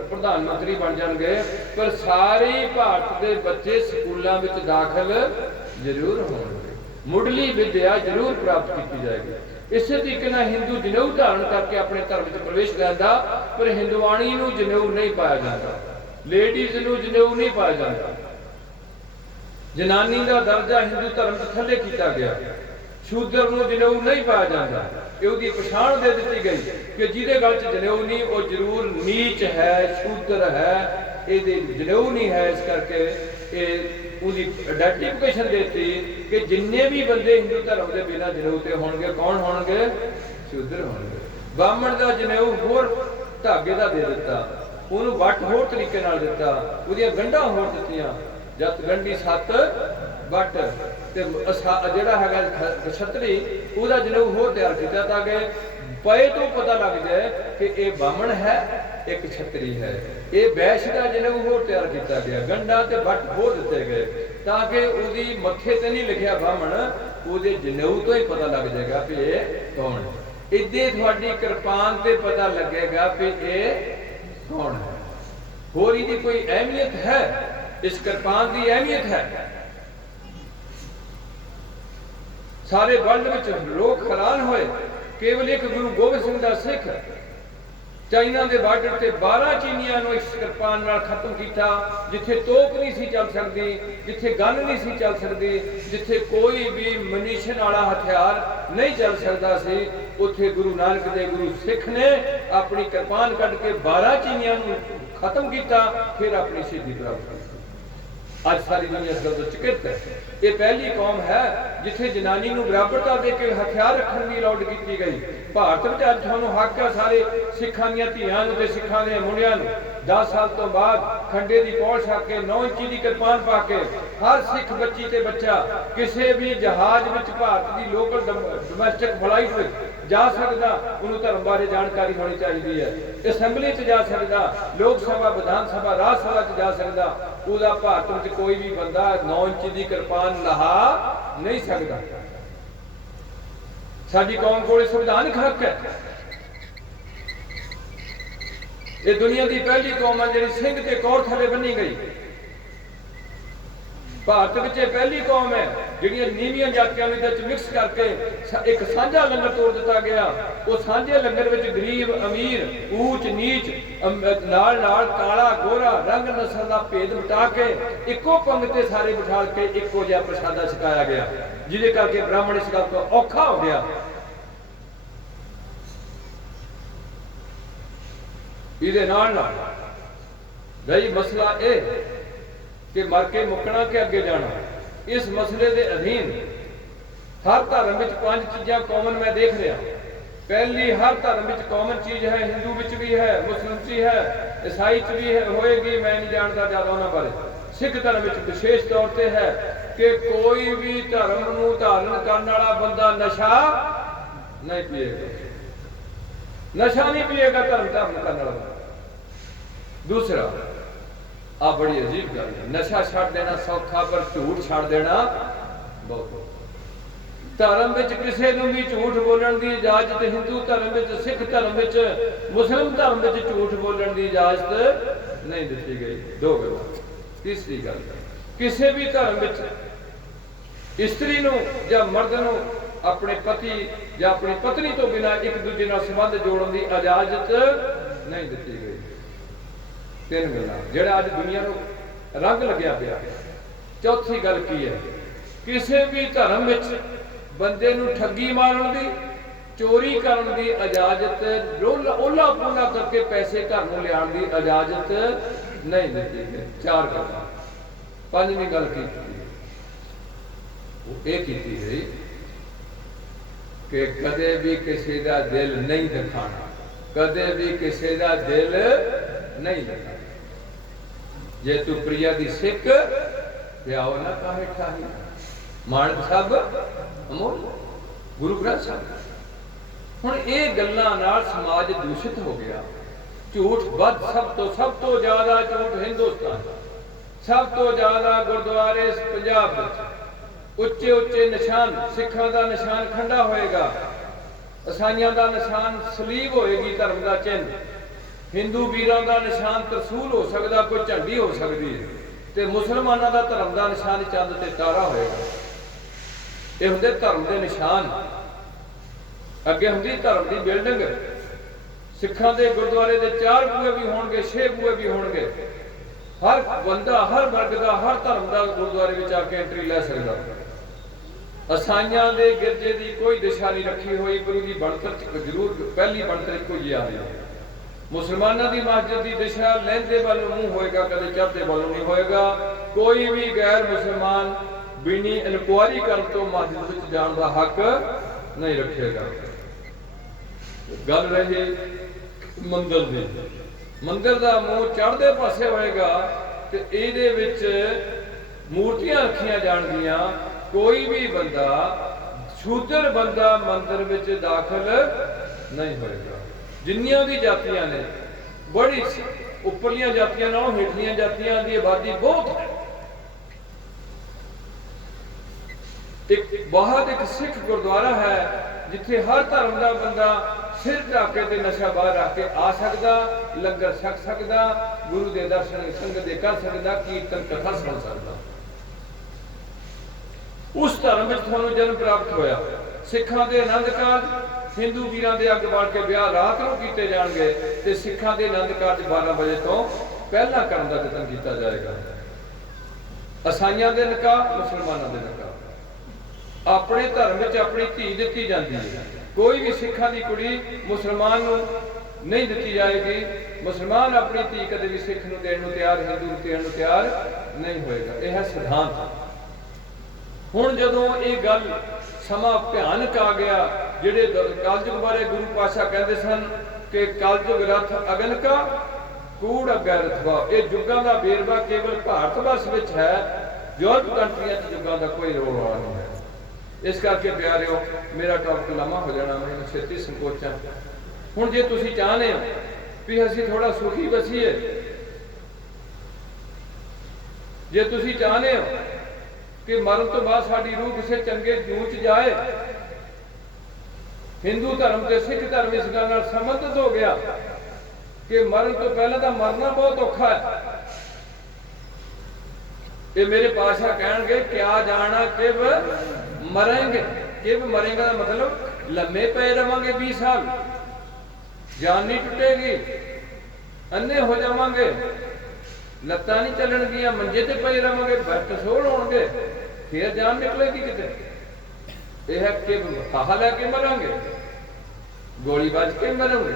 प्रधानमंत्री बन जाएंगे, पर सारे भारत के बच्चे स्कूलों में दाखिल जरूर होंगे, मुढ़ली विद्या जरूर प्राप्त की जाएगी। इस तरीके हिंदू जनेऊ धारण करके अपने धर्म में प्रवेश करता, पर हिंदुआणी नूं जनेऊ नहीं पाया जाता, लेडीज नूं जनेऊ नहीं पाया जाता। जनानी का दर्जा हिंदू धर्म से थले किया गया, शूद्र नूं जनेऊ नहीं पाया जाता। उसकी पछाण दे दी गई कि जिहदे गल च जनेऊ नहीं वो जरूर नीच है, शूद्र है, ये जनेऊ नहीं है। इस करके उसकी आइडेंटिफिकेशन देती कि जिन्ने भी बंदे हिंदू धर्म के बिना जनेऊ ते होणगे, कौन होणगे? शूद्र होणगे। ब्राह्मण का जनेऊ होर धागे का दे दिता, उन्होंने वट होर तरीके नाल दिता, उहदियां गंढां होर दित्तियां, जत गंढी सत वट ते जिहड़ा हैगा छतरी उहदा जनेऊ होर तैयार किया ताकि पए तो पता लग जाए कि यह ब्राह्मण है, एक छतरी है। ये वैश्य का जनेऊ होर तैयार किया गया, गंढा ते वट होर दिते गए ताकि उसदी मत्थे ते नहीं लिखिया ब्राह्मण, उसदे जनेऊ तो ही पता लग जाएगा कि ये कौन है। इदे तुहाडी किरपान ते पता लगेगा कि ये कौन है। होर इहदी कोई अहमियत है? इस किरपान की अहमियत है। सारे वर्ल्ड में लोग हैरान होए, केवल एक गुरु गोबिंद सिंह का सिख ਚਾਈਨਾ ਦੇ ਬਾਰਡਰ ਤੇ 12 ਚੀਨੀਆਂ ਨੂੰ ਇਸ ਕਿਰਪਾਨ ਨਾਲ ਖਤਮ ਕੀਤਾ। ਜਿੱਥੇ ਤੋਪ ਨਹੀਂ ਸੀ ਚੱਲ ਸਕਦੀ, ਜਿੱਥੇ ਗਨ ਨਹੀਂ ਸੀ ਚੱਲ ਸਕਦੀ, ਜਿੱਥੇ ਕੋਈ ਵੀ ਮਨੀਸ਼ਨ ਵਾਲਾ ਹਥਿਆਰ ਨਹੀਂ ਚੱਲ ਸਕਦਾ ਸੀ, ਉੱਥੇ ਗੁਰੂ ਨਾਨਕ ਦੇ ਗੁਰੂ ਸਿੱਖ ਨੇ ਆਪਣੀ ਕਿਰਪਾਨ ਕੱਢ ਕੇ 12 ਚੀਨੀਆਂ ਨੂੰ ਖਤਮ ਕੀਤਾ, ਫਿਰ ਆਪਣੀ ਸ਼ਹੀਦੀ ਪ੍ਰਾਪਤ ਕੀਤੀ। ਅੱਜ ਸਾਰੀ ਦੁਨੀਆ ਇਸ ਗੱਲ ਤੋਂ ਚਕਿਤ ਹੈ। ਇਹ ਪਹਿਲੀ ਕੌਮ ਹੈ ਜਿੱਥੇ ਜਨਾਨੀ ਨੂੰ ਬਰਾਬਰਤਾ ਦੇ ਕੇ ਹਥਿਆਰ ਰੱਖਣ ਦੀ ਅਲਾਉਡ ਕੀਤੀ ਗਈ। ਭਾਰਤ ਵਿੱਚ ਅੱਜ ਤੁਹਾਨੂੰ ਹੱਕ ਹੈ ਸਾਰੇ ਸਿੱਖਾਂ ਦੀਆਂ ਧੀਆਂ ਨੂੰ ਤੇ ਸਿੱਖਾਂ ਦੇ ਮੁੰਡਿਆਂ ਨੂੰ 10 ਸਾਲ ਤੋਂ ਬਾਅਦ ਖੰਡੇ ਦੀ ਪੌੜ ਛੱਕ ਕੇ 9 ਇੰਚੀ ਦੀ ਕਿਰਪਾਨ ਪਾ ਕੇ ਹਰ ਸਿੱਖ ਬੱਚੀ ਤੇ ਬੱਚਾ ਕਿਸੇ ਵੀ ਜਹਾਜ਼ ਵਿੱਚ ਭਾਰਤ ਦੀ ਲੋਕਲ ਡੋਮੈਸਟਿਕ ਫਲਾਈਟ ਵਿੱਚ ਜਾ ਸਕਦਾ। ਉਹਨੂੰ ਧਰਮ ਬਾਰੇ ਜਾਣਕਾਰੀ ਹੋਣੀ ਚਾਹੀਦੀ ਹੈ। ਅਸੈਂਬਲੀ 'ਚ ਜਾ ਸਕਦਾ, ਲੋਕ ਸਭਾ, ਵਿਧਾਨ ਸਭਾ, ਰਾਜ ਸਭਾ 'ਚ ਜਾ ਸਕਦਾ। ਉਹਦਾ ਭਾਰਤ ਵਿੱਚ ਕੋਈ ਵੀ ਬੰਦਾ 9 ਇੰਚੀ ਦੀ ਕਿਰਪਾਨ ਲਹਾ ਨਹੀਂ ਸਕਦਾ। ਸਾਡੀ ਕੌਮ ਕੋਲ ਸੰਵਿਧਾਨਕ ਹੱਕ ਹੈ। ਇਹ ਦੁਨੀਆ ਦੀ ਪਹਿਲੀ ਕੌਮ ਹੈ ਜਿਹੜੀ ਸਿੰਘ ਤੇ ਕੌਰ ਥੱਲੇ ਬੰਨੀ ਗਈ। ਭਾਰਤ ਵਿੱਚ ਇਹ ਪਹਿਲੀ ਕੌਮ ਹੈ ਜਿਹੜੀਆਂ ਨੀਵੀਆਂ ਜਾਤੀਆਂ ਨੂੰ ਇਹਦੇ ਵਿੱਚ ਮਿਕਸ ਕਰਕੇ ਇੱਕ ਸਾਂਝਾ ਲੰਗਰ ਤੋੜ ਦਿੱਤਾ ਗਿਆ। ਉਹ ਸਾਂਝੇ ਲੰਗਰ ਵਿੱਚ ਗਰੀਬ ਅਮੀਰ, ਊਚ ਨੀਚ, ਨਾਲ ਨਾਲ ਕਾਲਾ ਗੋਰਾ, ਰੰਗ ਨਸਲ ਦਾ ਭੇਦ ਮਿਟਾ ਕੇ ਇੱਕੋ ਪੰਗਤ ਤੇ ਸਾਰੇ ਬਿਠਾ ਕੇ ਇੱਕੋ ਜਿਹਾ ਪ੍ਰਸ਼ਾਦਾ ਛਕਾਇਆ ਗਿਆ, ਜਿਹਦੇ ਕਰਕੇ ਬ੍ਰਾਹਮਣ ਇਸ ਗੱਲ ਤੋਂ ਔਖਾ ਹੋ ਗਿਆ। ਇਹਦੇ ਨਾਲ ਨਾਲ ਰਹੀ ਮਸਲਾ ਇਹ ਕਿ ਮਰ ਕੇ ਮੁੱਕਣਾ ਕਿ ਅੱਗੇ ਜਾਣਾ। ਇਸ ਮਸਲੇ ਦੇ ਅਧੀਨ ਹਰ ਧਰਮ ਵਿੱਚ 5 ਚੀਜ਼ਾਂ ਕਾਮਨ ਮੈਂ ਦੇਖ ਰਿਹਾ। ਪਹਿਲੀ ਹਰ ਧਰਮ ਵਿੱਚ ਕਾਮਨ ਚੀਜ਼ ਹੈ, ਹਿੰਦੂ ਵਿੱਚ ਵੀ ਹੈ, ਮੁਸਲਿਮ 'ਚ ਵੀ ਹੈ, ਈਸਾਈ 'ਚ ਵੀ ਹੋਏਗੀ, ਮੈਂ ਨਹੀਂ ਜਾਣਦਾ ਜ਼ਿਆਦਾ ਉਹਨਾਂ ਬਾਰੇ। ਸਿੱਖ ਧਰਮ ਵਿੱਚ ਵਿਸ਼ੇਸ਼ ਤੌਰ ਤੇ ਹੈ ਕਿ ਕੋਈ ਵੀ ਧਰਮ ਨੂੰ ਧਾਰਨ ਕਰਨ ਵਾਲਾ ਬੰਦਾ ਨਸ਼ਾ ਨਹੀਂ ਪੀਏਗਾ। ਨਸ਼ਾ ਨਹੀਂ ਪੀਏਗਾ ਧਰਮ ਧਾਰਨ ਕਰਨ ਵਾਲਾ। ਦੂਸਰਾ, ਆ ਬੜੀ ਅਜੀਬ ਗੱਲ ਹੈ, ਨਸ਼ਾ ਛੱਡ ਦੇਣਾ ਸੌਖਾ ਪਰ ਝੂਠ ਛੱਡ ਦੇਣਾ ਬਹੁਤ। ਧਰਮ ਵਿੱਚ ਕਿਸੇ ਨੂੰ ਵੀ ਝੂਠ ਬੋਲਣ ਦੀ ਇਜਾਜ਼ਤ, ਹਿੰਦੂ ਧਰਮ ਵਿੱਚ, ਸਿੱਖ ਧਰਮ ਵਿੱਚ, ਮੁਸਲਿਮ ਧਰਮ ਵਿੱਚ ਝੂਠ ਬੋਲਣ ਦੀ ਇਜਾਜ਼ਤ ਨਹੀਂ ਦਿੱਤੀ ਗਈ। 2 ਗੱਲਾਂ। ਤੀਸਰੀ ਗੱਲ, ਕਿਸੇ ਵੀ ਧਰਮ ਵਿੱਚ ਇਸਤਰੀ ਨੂੰ ਜਾਂ ਮਰਦ ਨੂੰ ਆਪਣੇ ਪਤੀ ਜਾਂ ਆਪਣੀ ਪਤਨੀ ਤੋਂ ਬਿਨਾਂ ਇੱਕ ਦੂਜੇ ਨਾਲ ਸੰਬੰਧ ਜੋੜਨ ਦੀ ਇਜਾਜ਼ਤ ਨਹੀਂ ਦਿੱਤੀ ਗਈ। 3 ਗੱਲਾਂ ਜਿਹੜਾ ਅੱਜ ਦੁਨੀਆ ਨੂੰ ਰੰਗ ਲੱਗਿਆ ਪਿਆ। ਚੌਥੀ ਗੱਲ ਕੀ ਹੈ? ਕਿਸੇ ਵੀ ਧਰਮ ਵਿੱਚ ਬੰਦੇ ਨੂੰ ਠੱਗੀ ਮਾਰਨ ਦੀ, ਚੋਰੀ ਕਰਨ ਦੀ ਇਜਾਜ਼ਤ, ਓਲਾ ਪੋਲਾ ਕਰਕੇ ਪੈਸੇ ਘਰ ਨੂੰ ਲਿਆਉਣ ਦੀ ਇਜਾਜ਼ਤ ਨਹੀਂ ਦਿੱਤੀ ਗਈ। 4 ਗੱਲਾਂ। 5ਵੀਂ ਗੱਲ ਕੀਤੀ, ਉਹ ਇਹ ਕੀਤੀ ਗਈ ਕਿ ਕਦੇ ਵੀ ਕਿਸੇ ਦਾ ਦਿਲ ਨਹੀਂ ਦਿਖਾਣਾ, ਕਦੇ ਵੀ ਕਿਸੇ ਦਾ ਦਿਲ ਨਹੀਂ ਦਿਖਾਣਾ। ਜੇ ਤੂੰ ਪ੍ਰਿਆ ਦੀ ਸਿੱਖ ਵਿਆਹ ਨਾ ਕਾਹੇ ਠਾਹੀ, ਮਾਨਕ ਸਭ ਅਮੋਲ ਗੁਰੂ ਗ੍ਰੰਥ ਸਾਹਿਬ। ਹੁਣ ਇਹ ਗੱਲਾਂ ਨਾਲ ਸਮਾਜ ਦੂਸ਼ਿਤ ਹੋ ਗਿਆ। ਝੂਠ ਵੱਧ, ਸਭ ਤੋਂ ਜ਼ਿਆਦਾ ਝੂਠ ਹਿੰਦੁਸਤਾਨ, ਸਭ ਤੋਂ ਜ਼ਿਆਦਾ ਗੁਰਦੁਆਰੇ ਪੰਜਾਬ ਵਿੱਚ, ਉੱਚੇ ਉੱਚੇ ਨਿਸ਼ਾਨ, ਸਿੱਖਾਂ ਦਾ ਨਿਸ਼ਾਨ ਖੰਡਾ ਹੋਏਗਾ, ਈਸਾਈਆਂ ਦਾ ਨਿਸ਼ਾਨ ਸਲੀਬ ਹੋਏਗੀ, ਧਰਮ ਦਾ ਚਿੰਨ੍ਹ, ਹਿੰਦੂ ਵੀਰਾਂ ਦਾ ਨਿਸ਼ਾਨ ਤਰਸੂਲ ਹੋ ਸਕਦਾ, ਕੋਈ ਝੰਡੀ ਹੋ ਸਕਦੀ ਹੈ, ਤੇ ਮੁਸਲਮਾਨਾਂ ਦਾ ਧਰਮ ਦਾ ਨਿਸ਼ਾਨ ਚੰਦ ਤੇ ਤਾਰਾ ਹੋਏਗਾ। ਇਹ ਹੁੰਦੇ ਧਰਮ ਦੇ ਨਿਸ਼ਾਨ। ਅੱਗੇ ਹੁੰਦੀ ਧਰਮ ਦੀ ਬਿਲਡਿੰਗ। ਸਿੱਖਾਂ ਦੇ ਗੁਰਦੁਆਰੇ ਦੇ 4 ਬੂਹੇ ਵੀ ਹੋਣਗੇ, 6 ਬੂਹੇ ਵੀ ਹੋਣਗੇ। ਹਰ ਬੰਦਾ, ਹਰ ਵਰਗ ਦਾ, ਹਰ ਧਰਮ ਦਾ ਗੁਰਦੁਆਰੇ ਵਿੱਚ ਆ ਕੇ ਐਂਟਰੀ ਲੈ ਸਕਦਾ। ਈਸਾਈਆਂ ਦੇ ਗਿਰਜੇ ਦੀ ਕੋਈ ਦਿਸ਼ਾ ਨਹੀਂ ਰੱਖੀ ਹੋਈ, ਪਰ ਉਹਦੀ ਬਣਤਰ ਜ਼ਰੂਰ ਪਹਿਲੀ ਬਣਤਰ ਇੱਕੋ ਜਿਹੀ ਆ ਰਹੀ ਹੈ। ਮੁਸਲਮਾਨਾਂ ਦੀ ਮਸਜਿਦ ਦੀ ਦਿਸ਼ਾ ਲਹਿੰਦੇ ਵੱਲ ਨੂੰ ਮੂੰਹ ਹੋਏਗਾ, ਕਦੇ ਚੜ੍ਹਦੇ ਵੱਲ ਨਹੀਂ ਹੋਏਗਾ। ਕੋਈ ਵੀ ਗੈਰ ਮੁਸਲਮਾਨ ਬਿਨੀ ਇਨਕੁਆਰੀ ਕਰਨ ਤੋਂ ਮਸਜਿਦ ਵਿੱਚ ਜਾਣ ਦਾ ਹੱਕ ਨਹੀਂ ਰੱਖੇਗਾ। ਗੱਲ ਰਹੀ ਮੰਦਿਰ ਦੀ। ਮੰਦਿਰ ਦਾ ਮੂੰਹ ਚੜ੍ਹਦੇ ਪਾਸੇ ਹੋਏਗਾ ਤੇ ਇਹਦੇ ਵਿੱਚ ਮੂਰਤੀਆਂ ਰੱਖੀਆਂ ਜਾਣਗੀਆਂ। ਕੋਈ ਵੀ ਬੰਦਾ, ਸ਼ੂਦਰ ਬੰਦਾ ਮੰਦਿਰ ਵਿੱਚ ਦਾਖਲ ਨਹੀਂ ਹੋਏਗਾ। ਜਿੰਨੀਆਂ ਵੀ ਜਾਤੀਆਂ ਨੇ, ਬੜੀ ਉੱਪਰਲੀਆਂ ਜਾਤੀਆਂ ਨਾਲੋਂ ਹੇਠਲੀਆਂ ਜਾਤੀਆਂ ਦੀ ਆਬਾਦੀ ਬਹੁਤ ਹੈ। ਇੱਕ ਸਿੱਖ ਗੁਰਦੁਆਰਾ ਹੈ ਜਿੱਥੇ ਹਰ ਧਰਮ ਦਾ ਬੰਦਾ ਸਿਰ ਢੱਕ ਕੇ ਤੇ ਨਸ਼ਾ ਬਾਹਰ ਰੱਖ ਕੇ ਆ ਸਕਦਾ, ਲੰਗਰ ਛਕ ਸਕਦਾ, ਗੁਰੂ ਦੇ ਦਰਸ਼ਨ ਸੰਗਤ ਦੇ ਕਰ ਸਕਦਾ, ਕੀਰਤਨ ਕਥਾ ਸੁਣ ਸਕਦਾ। ਉਸ ਧਰਮ ਵਿੱਚ ਤੁਹਾਨੂੰ ਜਨਮ ਪ੍ਰਾਪਤ ਹੋਇਆ। सिखां दे आनंद कारज हिंदू वीरां दे अग बाल के ब्याह रात नूं कीते जाणगे ते सिखां दे आनंद कारज 12 बजे तो पहला करन दा यतन कीता जाएगा। ईसाइयां दे निकाह मुसलमानां दे निकाह अपने धर्म विच अपनी धी दित्ती जांदी है। कोई भी सिखां दी कुड़ी मुसलमान नूं नहीं दित्ती जाएगी। मुसलमान अपनी धी कदे भी सिख नूं देण नूं तैयार हिंदू नूं देण नूं तैयार नहीं होएगा। यह है सिद्धांत। हुण जदों ये गल समा भयानक आ गया, जिहड़े कलयुग बारे गुरु पातशाह कहते सन कि कलयुग रथ अगन का कूड़ अगे रथवा। ये युगां दा बेरवा केवल भारत वर्ष विच है, यूरोप कंट्रियां च युगां दा कोई रोल नहीं है। इस करके प्यारिओ मेरा टॉपिक लंबा हो जाना, मैं छेती संकोचा। हुण जे तुसीं चाहते हो भी असीं थोड़ा सुखी बसीए, जे तुसीं चाहते हो कि मरण तो बाद साडी रूह किसी चंगे जूं च जाए, हिंदू धर्म ते सिख धर्म इस गल नाल संबंधित हो गया कि मरण तो पहले तो मरना बहुत औखा है। ये मेरे पातशाह कहणगे क्या जाना किब मरेंगे। किब मरेंगे का मतलब लम्मे पे रवांगे 20 साल, जान नहीं टुटेगी, अन्ने हो जावांगे, लत्तां नहीं चलणगियां, मंजे ते पे रवांगे, बट सोल होणगे, फिर जान निकलेगी किते। यह है कि फाहा लैके मरांगे, गोली बज के मरांगे,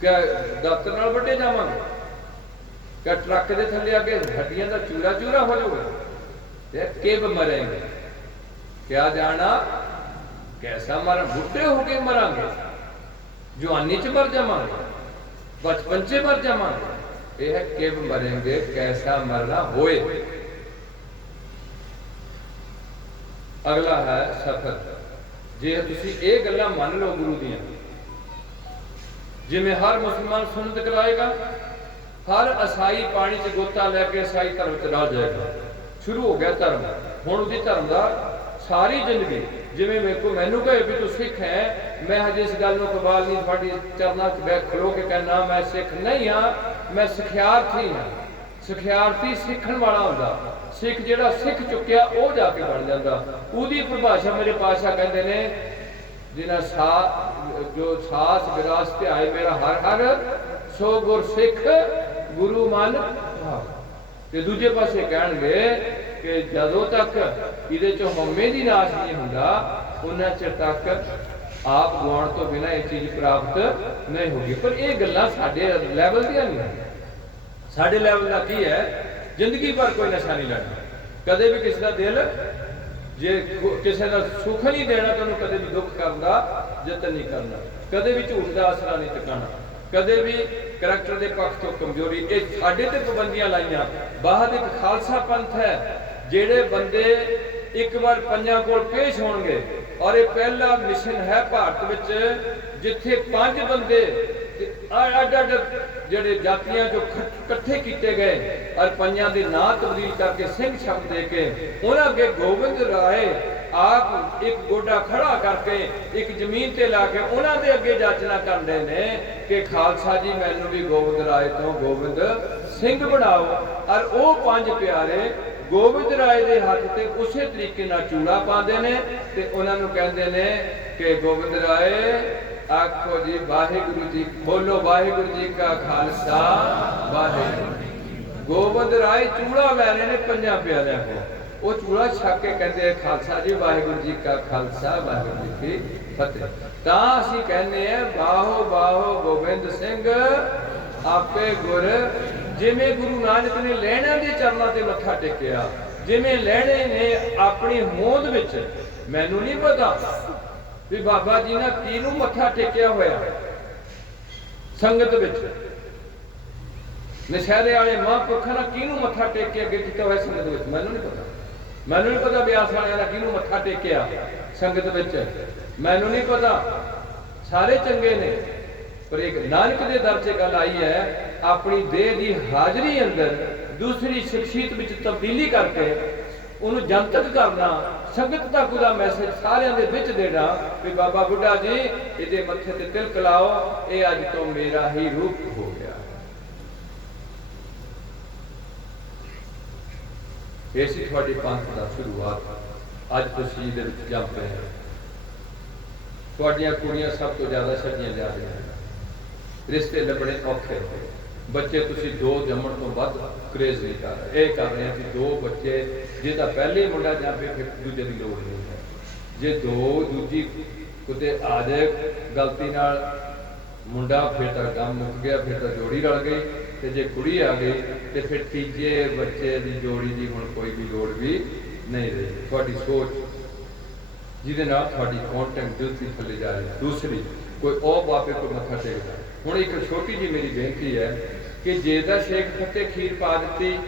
क्या दफ्तर नाल वड्डे जावांगे, क्या ट्रक के थल्ले आके हड्डियां दा चूरा चूरा हो जाऊगा। किब मरेंगे, क्या जाना कैसा मर, बुढ़े होके मरांगे, जवानी च मर जावांगे, बचपन च मर जावांगे। यह है किब मरेंगे, कैसा मरना होए। अगला है सफर। जे तुसीं ये गल्लां मन लो गुरु दियां, जिवें हर मुसलमान सुन्नत कराएगा, हर ईसाई पानी च गोता लैके ईसाई धर्म च रह जाएगा। शुरू हो गया धर्म। हुण उहदी धर्म दा सारी जिंदगी जिवें मेरे को मैनू कहे भी तू सिख है, मैं हजे इस गल नूं कबाल नहीं तुहाडी चरनां च बैठ खलो के कहना मैं सिख नहीं हाँ, मैं सिखियार्थी हाँ। सिखियार्थी सीखण वाला हुंदा, सिख जिहड़ा सिख चुक्या वो जाके बन जांदा। उहदी परिभाषा मेरे पातशाह कहंदे ने जिन्हां जो सास विरासत आए मेरा हर हर सो गुर सिख गुरु मन भाव। ते दूजे पासे कहणगे कि जदों तक इहदे चों हउमे दी नाश नहीं हुंदा उन्ना चिर तक आप गवाउण तो बिना ये चीज प्राप्त नहीं होगी। पर ये गल्लां साडे लैवल दियां नहीं है। साडे लैवल दा की है, जिंदगी भर कोई नशा नहीं लेना, कदे भी किसी का दिल जे किसी का सुख नहीं देना तो उन्हें कदे भी दुख करने का यतन नहीं करना, कदे भी झूठ का आसरा नहीं चुकाना, कदे भी करैक्टर के पक्ष तो कमजोरी। ये साडे ते पाबंदियां लाइया। बाहर एक खालसा पंथ है, जेड़े बंदे एक बार पंजां कोल पेश होणगे और ये पहला मिशन है भारत विच जिथे 5 बंदे अड अड जेड़े जातियां जो इकट्ठे किए गए और पंजां दे नां तब्दील करके सिंह शब्द दे के उन्हां अगे गोबिंद राय आप एक गोडा खड़ा करके एक जमीन ते ला के उन्हां दे अगे जाचना करदे ने कि खालसा जी मैनू भी गोबिंद राय तो गोबिंद सिंह बनाओ। और वो 5 प्यारे गोबिंद राय के हाथ से उस तरीके नाल चूड़ा पाते ने ते उन्हां नूं कहंदे ने कि गोबिंद राय आखो जी वाहिगुरु जी, बोलो वाहिगुरु जी का खालसा वाहिगुरु। गोबिंद राय चूड़ा लै रहे ने 5 प्यारिਆਂ को, वो चूड़ा छक के कहते हैं खालसा जी वाहिगुरु जी का खालसा वाहिगुरु जी की फतेह। तां असीं कहने बाहो बाहो गोबिंद सिंह आपे गुर। जिमें गुरु नानक ने लहणा के चरणों से मत्था टेकिया, जिमें लहणे ने अपनी होंद विच, मैनू नहीं पता भी बाबा जी ने किनू मत्था टेकिया होया संगत विच, नशहरे वाले महापुरखों ने किनू मत्था टेक के अगे किया होया संगत विच, मैनू नहीं पता। मैनू नहीं पता ब्यास वालियां ने किनू मत्था टेकिया संगत विच, मैनू नहीं पता। सारे चंगे ने, पर एक नानक दे दर से गल आई है, अपनी देह की हाजरी अंदर दूसरी शख्सियत में तब्दीली करके उन्हें जनतक करना, संगत तक उसका मैसेज सारे दे विच देना कि बाबा बुढ़ा जी ये मत्थे ते तिलक लाओ, ये अज तो मेरा ही रूप हो गया। ऐसी थोड़ी पंथ का शुरुआत ਅੱਜ ਤੁਸੀਂ ਇਹਦੇ ਵਿੱਚ ਜੰਮ ਪਏ ਹੋ। ਤੁਹਾਡੀਆਂ ਕੁੜੀਆਂ ਸਭ ਤੋਂ ਜ਼ਿਆਦਾ ਛੱਡੀਆਂ ਜਾ ਰਹੀਆਂ, ਰਿਸ਼ਤੇ ਲੱਭਣੇ ਔਖੇ ਹੋ। ਬੱਚੇ ਤੁਸੀਂ 2 ਜੰਮਣ ਤੋਂ ਵੱਧ ਕਰੇਜ਼ ਨਹੀਂ ਕਰ ਰਹੇ। ਇਹ ਕਰ ਰਹੇ ਆ ਕਿ 2 ਬੱਚੇ, ਜੇ ਤਾਂ ਪਹਿਲੇ ਮੁੰਡਾ ਜਾਵੇ ਫਿਰ ਦੂਜੇ ਦੀ ਲੋੜ ਨਹੀਂ ਹੈ। ਜੇ 2 ਦੂਜੀ ਕਿਤੇ ਆ ਜਾਏ ਗਲਤੀ ਨਾਲ ਮੁੰਡਾ, ਫਿਰ ਤਾਂ ਕੰਮ ਮੁੱਕ ਗਿਆ, ਫਿਰ ਤਾਂ ਜੋੜੀ ਰਲ ਗਈ। ਤੇ ਜੇ ਕੁੜੀ ਆ ਗਈ ਤੇ ਫਿਰ ਤੀਜੇ ਬੱਚੇ ਦੀ ਜੋੜੀ ਦੀ ਹੁਣ ਕੋਈ ਵੀ ਲੋੜ ਵੀ ਨਹੀਂ ਰਹੀ। ਤੁਹਾਡੀ ਸੋਚ ਜਿਹਦੇ ਨਾਲ ਤੁਹਾਡੀ ਕੌਂਟੈਕਟ ਦਿਲਤੀ ਥੱਲੇ ਜਾ ਰਹੀ। ਦੂਸਰੀ, ਕੋਈ ਉਹ ਬਾਬੇ ਕੋਲ ਮੱਥਾ ਟੇਕਦਾ। ਹੁਣ ਇੱਕ ਛੋਟੀ ਜਿਹੀ ਮੇਰੀ ਬੇਨਤੀ ਹੈ ਕਿ ਜੇ ਤਾਂ ਸ਼ੇਖ ਫਤਿਹ ਖੀਰ ਪਾ ਦਿੱਤੀ,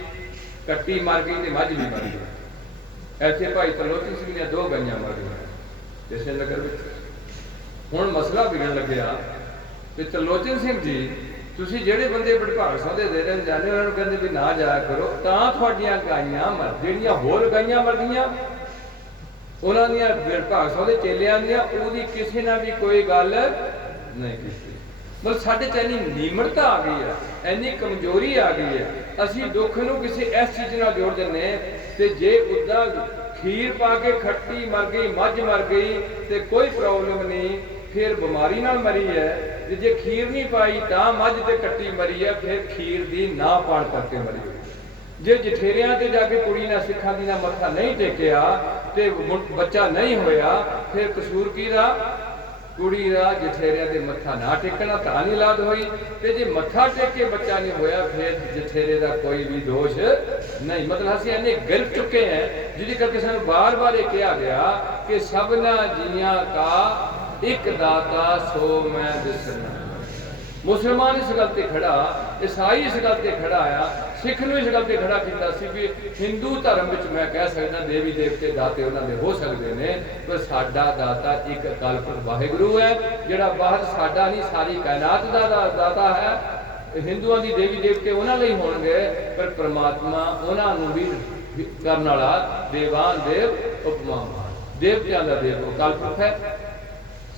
ਕੱਟੀ ਮਰ ਗਈ ਤੇ ਮੱਝ ਵੀ ਮਰ ਗਈ। ਇੱਥੇ ਭਾਈ ਤਰਲੋਚਨ ਸਿੰਘ ਦੀਆਂ 2 ਗਾਈਆਂ ਮਰ ਗਈਆਂ ਇਸੇ ਨਗਰ ਵਿੱਚ। ਹੁਣ ਮਸਲਾ ਵਿਗੜਨ ਲੱਗਿਆ ਕਿ ਤਰਲੋਚਨ ਸਿੰਘ ਜੀ, ਤੁਸੀਂ ਜਿਹੜੇ ਬੰਦੇ ਵਡਭਾਗ ਸਿੰਘ ਦੇ ਦੇਰੇ ਜਾਂਦੇ ਉਹਨਾਂ ਨੂੰ ਕਹਿੰਦੇ ਵੀ ਨਾ ਜਾਇਆ ਕਰੋ, ਤਾਂ ਤੁਹਾਡੀਆਂ ਗਾਈਆਂ ਮਰ, ਜਿਹੜੀਆਂ ਹੋਰ ਗਾਈਆਂ ਮਰ ਗਈਆਂ ਉਹਨਾਂ ਦੀਆਂ ਵਡਭਾਗ ਸਿੰਘ ਦੇ ਚੇਲਿਆਂ ਦੀਆਂ, ਉਹਦੀ ਕਿਸੇ ਨਾਲ ਵੀ ਕੋਈ ਗੱਲ ਨਹੀਂ ਕੀਤੀ। ਮਤਲਬ ਸਾਡੇ 'ਚ ਇੰਨੀ ਨੀਮਰਤਾ ਆ ਗਈ ਹੈ, ਇੰਨੀ ਕਮਜ਼ੋਰੀ ਆ ਗਈ ਹੈ। ਅਸੀਂ ਦੁੱਖ ਨੂੰ ਕਿਸੇ ਇਸ ਚੀਜ਼ ਨਾਲ ਜੋੜ ਦਿੰਦੇ, ਤੇ ਜੇ ਉੱਦਾਂ ਖੀਰ ਪਾ ਕੇ ਖੱਟੀ ਮਰ ਗਈ, ਮੱਝ ਮਰ ਗਈ ਤੇ ਕੋਈ ਪ੍ਰੋਬਲਮ ਨਹੀਂ, ਫਿਰ ਬਿਮਾਰੀ ਨਾਲ ਮਰੀ ਹੈ। ਤੇ ਜੇ ਖੀਰ ਨਹੀਂ ਪਾਈ ਤਾਂ ਮੱਝ ਤੇ ਕੱਟੀ ਮਰੀ ਹੈ, ਫਿਰ ਖੀਰ ਦੀ ਨਾ ਪਾਣ ਕਰਕੇ ਮਰੀ ਹੋਈ। ਜੇ ਜਠੇਰਿਆਂ ਤੇ ਜਾ ਕੇ ਕੁੜੀ ਨਾਲ, ਸਿੱਖਾਂ ਦੀ ਨਾਲ ਮੱਥਾ ਨਹੀਂ ਟੇਕਿਆ ਤੇ ਬੱਚਾ ਨਹੀਂ ਹੋਇਆ, ਫਿਰ ਕਸੂਰ ਕਿਹਦਾ? ਕੁੜੀ ਦਾ। ਜਠੇਰਿਆਂ ਦੇ ਮੱਥਾ ਨਾ ਟੇਕਣਾ ਤਾਂ ਨਹੀਂ ਔਲਾਦ ਹੋਈ, ਤੇ ਜੇ ਮੱਥਾ ਟੇਕ ਕੇ ਬੱਚਾ ਨਹੀਂ ਹੋਇਆ ਫਿਰ ਜਠੇਰੇ ਦਾ ਕੋਈ ਵੀ ਦੋਸ਼ ਨਹੀਂ। ਮਤਲਬ ਅਸੀਂ ਇੰਨੇ ਗਿਰ ਚੁੱਕੇ हैं, ਜਿਹਦੇ ਕਰਕੇ ਸਾਨੂੰ ਬਾਰ-ਬਾਰ ਇਹ ਕਿਹਾ ਗਿਆ ਕਿ ਸਭਨਾ ਜੀਆਂ ਕਾ ਇੱਕ ਦਾਤਾ ਸੋ ਮੈਂ ਦਿਸਣਾ। ਮੁਸਲਮਾਨ ਇਸ ਗੱਲ ਤੇ ਖੜਾ, ਈਸਾਈ ਇਸ ਗੱਲ ਤੇ ਖੜਾ ਆ, ਸਿੱਖ ਨੂੰ ਇਸ ਗੱਲ ਤੇ ਖੜਾ ਕੀਤਾ ਸੀ ਵੀ ਹਿੰਦੂ ਧਰਮ ਵਿੱਚ ਮੈਂ ਕਹਿ ਸਕਦਾ ਦੇਵੀ ਦੇਵਤੇ ਦਾਤੇ ਉਹਨਾਂ ਦੇ ਹੋ ਸਕਦੇ ਨੇ, ਪਰ ਸਾਡਾ ਦਾਤਾ ਇੱਕ ਅਕਾਲ ਪੁਰਖ ਵਾਹਿਗੁਰੂ ਹੈ, ਜਿਹੜਾ ਬਾਹਰ ਸਾਡਾ ਨਹੀਂ ਸਾਰੀ ਕਾਇਨਾਤ ਦਾ ਦਾਤਾ ਹੈ। ਹਿੰਦੂਆਂ ਦੀ ਦੇਵੀ ਦੇਵਤੇ ਉਹਨਾਂ ਲਈ ਹੋਣਗੇ, ਪਰ ਪ੍ਰਮਾਤਮਾ ਉਹਨਾਂ ਨੂੰ ਵੀ ਕਰਨ ਵਾਲਾ ਦੇਵਾਨ ਦੇਵ ਉਪਮਾ, ਦੇਵਤਿਆਂ ਦਾ ਦੇਵ ਅਕਾਲ ਪੁਰਖ ਹੈ।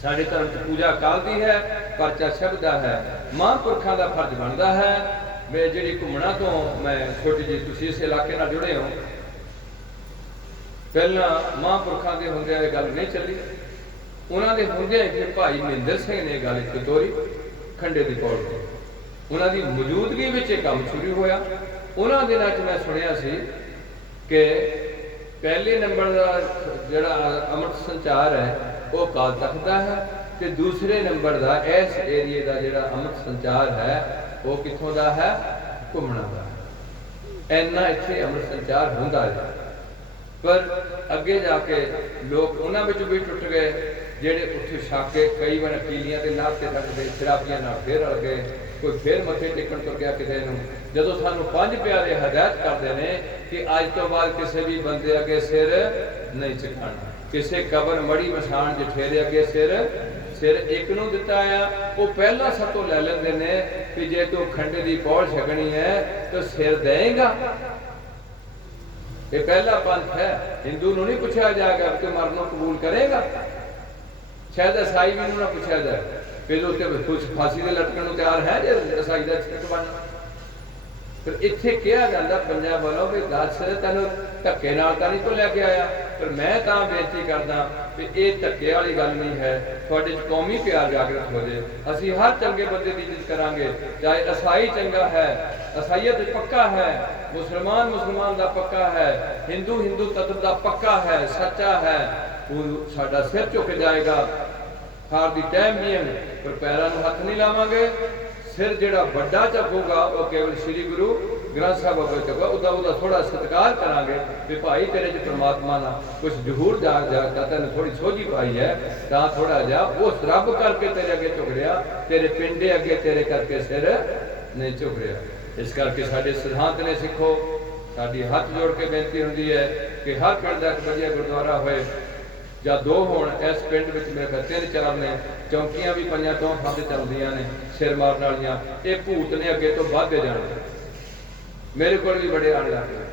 ਸਾਡੇ ਧਰਮ 'ਚ ਪੂਜਾ ਅਕਾਲ ਦੀ ਹੈ, ਪਰਚਾ ਸ਼ਬਦ ਦਾ ਹੈ। ਮਹਾਂਪੁਰਖਾਂ ਦਾ ਫਰਜ਼ ਬਣਦਾ ਹੈ। ਮੈਂ ਜਿਹੜੀ ਘੁੰਮਣਾ ਤੋਂ ਮੈਂ ਛੋਟੀ ਜਿਹੀ, ਤੁਸੀਂ ਇਸ ਇਲਾਕੇ ਨਾਲ ਜੁੜੇ ਹੋ, ਪਹਿਲਾਂ ਮਹਾਂਪੁਰਖਾਂ ਦੇ ਹੁੰਦਿਆਂ ਇਹ ਗੱਲ ਨਹੀਂ ਚੱਲੀ। ਉਹਨਾਂ ਦੇ ਹੁੰਦਿਆਂ ਹੀ ਭਾਈ ਮਹਿੰਦਰ ਸਿੰਘ ਨੇ ਗੱਲ ਇੱਕ ਤੋਰੀ ਖੰਡੇ ਦੀ ਪੌੜ ਤੋਂ। ਉਹਨਾਂ ਦੀ ਮੌਜੂਦਗੀ ਵਿੱਚ ਇਹ ਕੰਮ ਸ਼ੁਰੂ ਹੋਇਆ। ਉਹਨਾਂ ਦਿਨਾਂ 'ਚ ਮੈਂ ਸੁਣਿਆ ਸੀ ਕਿ ਪਹਿਲੇ ਨੰਬਰ ਦਾ ਜਿਹੜਾ ਅੰਮ੍ਰਿਤ ਸੰਚਾਰ ਹੈ ਉਹ ਅਕਾਲ ਤਖਤ ਦਾ ਹੈ, ਤੇ ਦੂਸਰੇ ਨੰਬਰ ਦਾ ਇਸ ਏਰੀਏ ਦਾ ਜਿਹੜਾ ਅੰਮ੍ਰਿਤ ਸੰਚਾਰ ਹੈ ਉਹ ਕਿੱਥੋਂ ਦਾ ਹੈ? ਘੁੰਮਣਾ ਦਾ। ਇੰਨਾ ਇੱਥੇ ਅੰਮ੍ਰਿਤ ਸੰਚਾਰ ਹੁੰਦਾ ਰਿਹਾ, ਪਰ ਅੱਗੇ ਜਾ ਕੇ ਲੋਕ ਉਹਨਾਂ ਵਿੱਚ ਵੀ ਟੁੱਟ ਗਏ, ਜਿਹੜੇ ਉੱਥੇ ਛੱਕ ਕੇ ਕਈ ਵਾਰ ਅਕੀਲੀਆਂ ਦੇ ਨਾਮ ਤੇ ਰੱਖਦੇ, ਸ਼ਰਾਬੀਆਂ ਨਾਲ ਫੇਰ ਰਲ ਗਏ, ਕੋਈ ਫੇਰ ਮੱਥੇ ਟੇਕਣ ਤੋਂ ਗਿਆ ਕਿਸੇ ਨੂੰ। ਜਦੋਂ ਸਾਨੂੰ 5 ਪਿਆਰੇ ਹਦਾਇਤ ਕਰਦੇ ਨੇ ਕਿ ਅੱਜ ਤੋਂ ਬਾਅਦ ਕਿਸੇ ਵੀ ਬੰਦੇ ਅੱਗੇ ਸਿਰ ਨਹੀਂ ਝੁਕਾਉਣਾ, ਕਿਸੇ ਕਬਰ ਮੜੀ ਮਸਾਣ ਜਠੇਰੇ ਅੱਗੇ ਸਿਰ ਇੱਕ ਨੂੰ ਦਿੱਤਾ ਆ। ਉਹ ਪਹਿਲਾਂ ਸਭ ਤੋਂ ਲੈ ਲੈਂਦੇ ਨੇ ਕਿ ਜੇ ਤੂੰ ਖੰਡੇ ਦੀ ਪੌੜ ਛਕਣੀ ਹੈ ਤਾਂ ਸਿਰ ਦੇਏਗਾ। ਇਹ ਪਹਿਲਾ ਪੰਥ ਹੈ। ਹਿੰਦੂ ਨੂੰ ਨਹੀਂ ਪੁੱਛਿਆ ਜਾਏਗਾ ਕਿ ਮਰਨ ਨੂੰ ਕਬੂਲ ਕਰੇਗਾ। ਸ਼ਾਇਦ ਈਸਾਈ ਵੀ ਨੂੰ ਨਾ ਪੁੱਛਿਆ ਜਾਏ ਫਿਰ ਉੱਤੇ ਕੁਝ ਫਾਂਸੀ ਦੇ ਲਟਕਣ ਨੂੰ ਤਿਆਰ ਹੈ ਜੇ ਈਸਾਈ ਦਾ ਸਿੱਖ ਬਣ। ਫਿਰ ਇੱਥੇ ਕਿਹਾ ਜਾਂਦਾ ਪੰਜਾਬ ਵੱਲੋਂ ਵੀ ਦੱਸ ਤੈਨੂੰ ਧੱਕੇ ਨਾਲ ਤਾਂ ਨਹੀਂ ਤੋਂ ਲੈ ਕੇ ਆਇਆ, ਪਰ ਮੈਂ ਤਾਂ ਬੇਨਤੀ ਕਰਦਾ ਵੀ ਇਹ ਧੱਕੇ ਵਾਲੀ ਗੱਲ ਨਹੀਂ ਹੈ। ਤੁਹਾਡੇ 'ਚ ਕੌਮੀ ਪਿਆਰ ਜਾਗਰਤ ਹੋ ਜਾਏ। ਅਸੀਂ ਹਰ ਚੰਗੇ ਬੰਦੇ ਦੀ ਇੱਜ਼ਤ ਕਰਾਂਗੇ, ਚਾਹੇ ਈਸਾਈ ਚੰਗਾ ਹੈ, ਈਸਾਈਅਤ ਪੱਕਾ ਹੈ, ਮੁਸਲਮਾਨ ਦਾ ਪੱਕਾ ਹੈ, ਹਿੰਦੂ ਤੱਤ ਦਾ ਪੱਕਾ ਹੈ, ਸੱਚਾ ਹੈ, ਉਹ ਸਾਡਾ ਸਿਰ ਝੁਕ ਜਾਏਗਾ। ਹਾਰ ਦੀ ਟਾਈਮ ਨਹੀਂ ਹੈ, ਪਰ ਪੈਰਾਂ ਨੂੰ ਹੱਥ ਨਹੀਂ ਲਾਵਾਂਗੇ। ਸਿਰ ਜਿਹੜਾ ਵੱਡਾ ਝੁਕੂਗਾ ਉਹ ਕੇਵਲ ਸ੍ਰੀ ਗੁਰੂ ਗ੍ਰੰਥ ਸਾਹਿਬ ਅੱਗੇ ਝੁਕੂਗਾ। ਉਹਦਾ ਥੋੜਾ ਸਤਿਕਾਰ ਕਰਾਂਗੇ ਵੀ ਭਾਈ ਤੇਰੇ 'ਚ ਪ੍ਰਮਾਤਮਾ ਨਾਲ ਕੁਝ ਜ਼ਹੂਰ ਜਾਗਦਾ, ਤੈਨੂੰ ਥੋੜੀ ਸੋਝੀ ਪਾਈ ਹੈ, ਤਾਂ ਥੋੜਾ ਜਿਹਾ ਉਸ ਰੱਬ ਕਰਕੇ ਤੇਰੇ ਅੱਗੇ ਝੁਕ ਰਿਹਾ, ਤੇਰੇ ਪਿੰਡੇ ਅੱਗੇ ਤੇਰੇ ਕਰਕੇ ਸਿਰ ਨਹੀਂ ਝੁਕ ਰਿਹਾ। ਇਸ ਕਰਕੇ ਸਾਡੇ ਸਿਧਾਂਤ ਨੇ ਸਿੱਖੋ, ਸਾਡੀ ਹੱਥ ਜੋੜ ਕੇ ਬੇਨਤੀ ਹੁੰਦੀ ਹੈ ਕਿ ਹਰ ਪਿੰਡ ਦਾ ਇੱਕ ਵਧੀਆ ਗੁਰਦੁਆਰਾ ਹੋਏ ਜਾਂ 2 ਹੋਣ। ਇਸ ਪਿੰਡ ਵਿੱਚ ਮੇਰੇ ਕੋਲ 3-4 ਨੇ, ਚੌਂਕੀਆਂ ਵੀ 5 ਤੋਂ ਥਾਂ ਚੱਲਦੀਆਂ ਨੇ ਸਿਰ ਮਾਰਨ ਵਾਲੀਆਂ। ਇਹ ਭੂਤ ਨੇ ਅੱਗੇ ਤੋਂ ਵੱਧਦੇ ਜਾਣੇ, ਮੇਰੇ ਕੋਲ ਵੀ ਬੜੇ ਆਣ ਲੱਗੇ।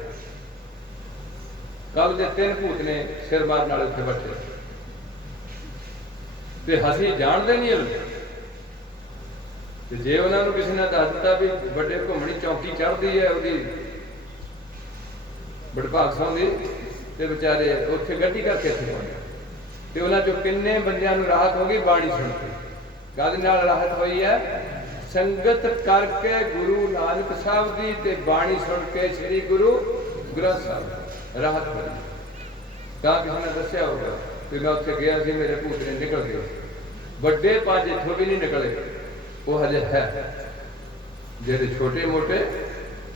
ਕੱਲ ਦੇ 3 ਭੂਤ ਨੇ ਸਿਰ ਮਾਰਨ ਵਾਲੇ ਉੱਥੇ ਬੈਠੇ, ਤੇ ਅਸੀਂ ਜਾਣਦੇ ਨਹੀਂ ਇਹ। ਤੇ ਜੇ ਉਹਨਾਂ ਨੂੰ ਕਿਸੇ ਨੇ ਦੱਸ ਦਿੱਤਾ ਵੀ ਵੱਡੇ ਘੁੰਮਣੀ ਚੌਂਕੀ ਚੜ੍ਹਦੀ ਹੈ ਉਹਦੀ ਵਡਭਾਗ ਸਿੰਘ ਦੀ, ਤੇ ਵਿਚਾਰੇ ਉੱਥੇ ਗੱਡੀ ਕਰਕੇ ਇੱਥੇ ਪਹੁੰਚੇ ਤੇ ਉਹਨਾਂ ਚੋਂ ਕਿੰਨੇ ਬੰਦਿਆਂ ਨੂੰ ਰਾਹਤ ਹੋ ਗਈ ਬਾਣੀ ਸੁਣ ਕੇ। ਕਾਹਦੇ ਨਾਲ ਰਾਹਤ ਹੋਈ ਹੈ? ਸੰਗਤ ਕਰਕੇ ਗੁਰੂ ਨਾਨਕ ਸਾਹਿਬ ਦੀ ਤੇ ਬਾਣੀ ਸੁਣ ਕੇ ਸ੍ਰੀ ਗੁਰੂ ਗ੍ਰੰਥ ਸਾਹਿਬ ਰਾਹਤ ਹੋਈ। ਤਾਂ ਕਿਸੇ ਨੇ ਦੱਸਿਆ ਹੋਗਾ ਕਿ ਮੈਂ ਉੱਥੇ ਗਿਆ ਸੀ, ਮੇਰੇ ਭੂਤ ਨੇ ਨਿਕਲ ਗਏ, ਵੱਡੇ 5 ਇੱਥੋਂ ਵੀ ਨਹੀਂ ਨਿਕਲੇ। ਉਹ ਹਜੇ ਹੈ, ਜਿਹੜੇ ਛੋਟੇ ਮੋਟੇ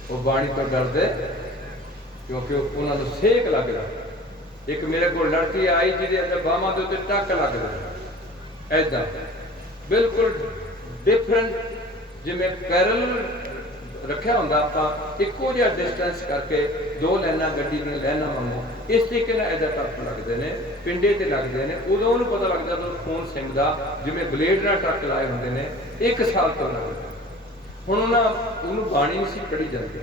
ਉਹ ਬਾਣੀ ਤੋਂ ਡਰਦੇ ਕਿਉਂਕਿ ਉਹਨਾਂ ਨੂੰ ਸੇਕ ਲੱਗਦਾ। ਇੱਕ ਮੇਰੇ ਕੋਲ ਲੜਕੀ ਆਈ ਜਿਹਦੇ ਅੰਦਰ ਬਾਹਾਂ ਦੇ ਉੱਤੇ ਟੱਕ ਲੱਗਦਾ, ਐਦਾਂ ਬਿਲਕੁਲ ਡਿਫਰੈਂਟ, ਜਿਵੇਂ ਪੈਰਲ ਰੱਖਿਆ ਹੁੰਦਾ ਆਪਾਂ ਇੱਕੋ ਜਿਹਾ ਡਿਸਟੈਂਸ ਕਰਕੇ 2 ਲਾਈਨਾਂ ਗੱਡੀ ਦੀਆਂ ਲਾਈਨਾਂ ਵਾਂਗੂ ਇਸ ਤਰੀਕੇ ਨਾਲ ਐਦਾਂ ਟੱਕ ਲੱਗਦੇ ਨੇ, ਪਿੰਡੇ ਤੇ ਲੱਗਦੇ ਨੇ। ਉਦੋਂ ਉਹਨੂੰ ਪਤਾ ਲੱਗਦਾ ਜਦੋਂ ਖੂਨ ਸਿੰਘ ਦਾ ਜਿਵੇਂ ਬਲੇਡ ਨਾਲ ਟੱਕ ਲਾਏ ਹੁੰਦੇ ਨੇ। 1 ਸਾਲ ਤੋਂ ਲੱਗਦਾ। ਹੁਣ ਉਹਨੂੰ ਬਾਣੀ ਨਹੀਂ ਸੀ ਪੜ੍ਹੀ ਜਾਂਦੀ।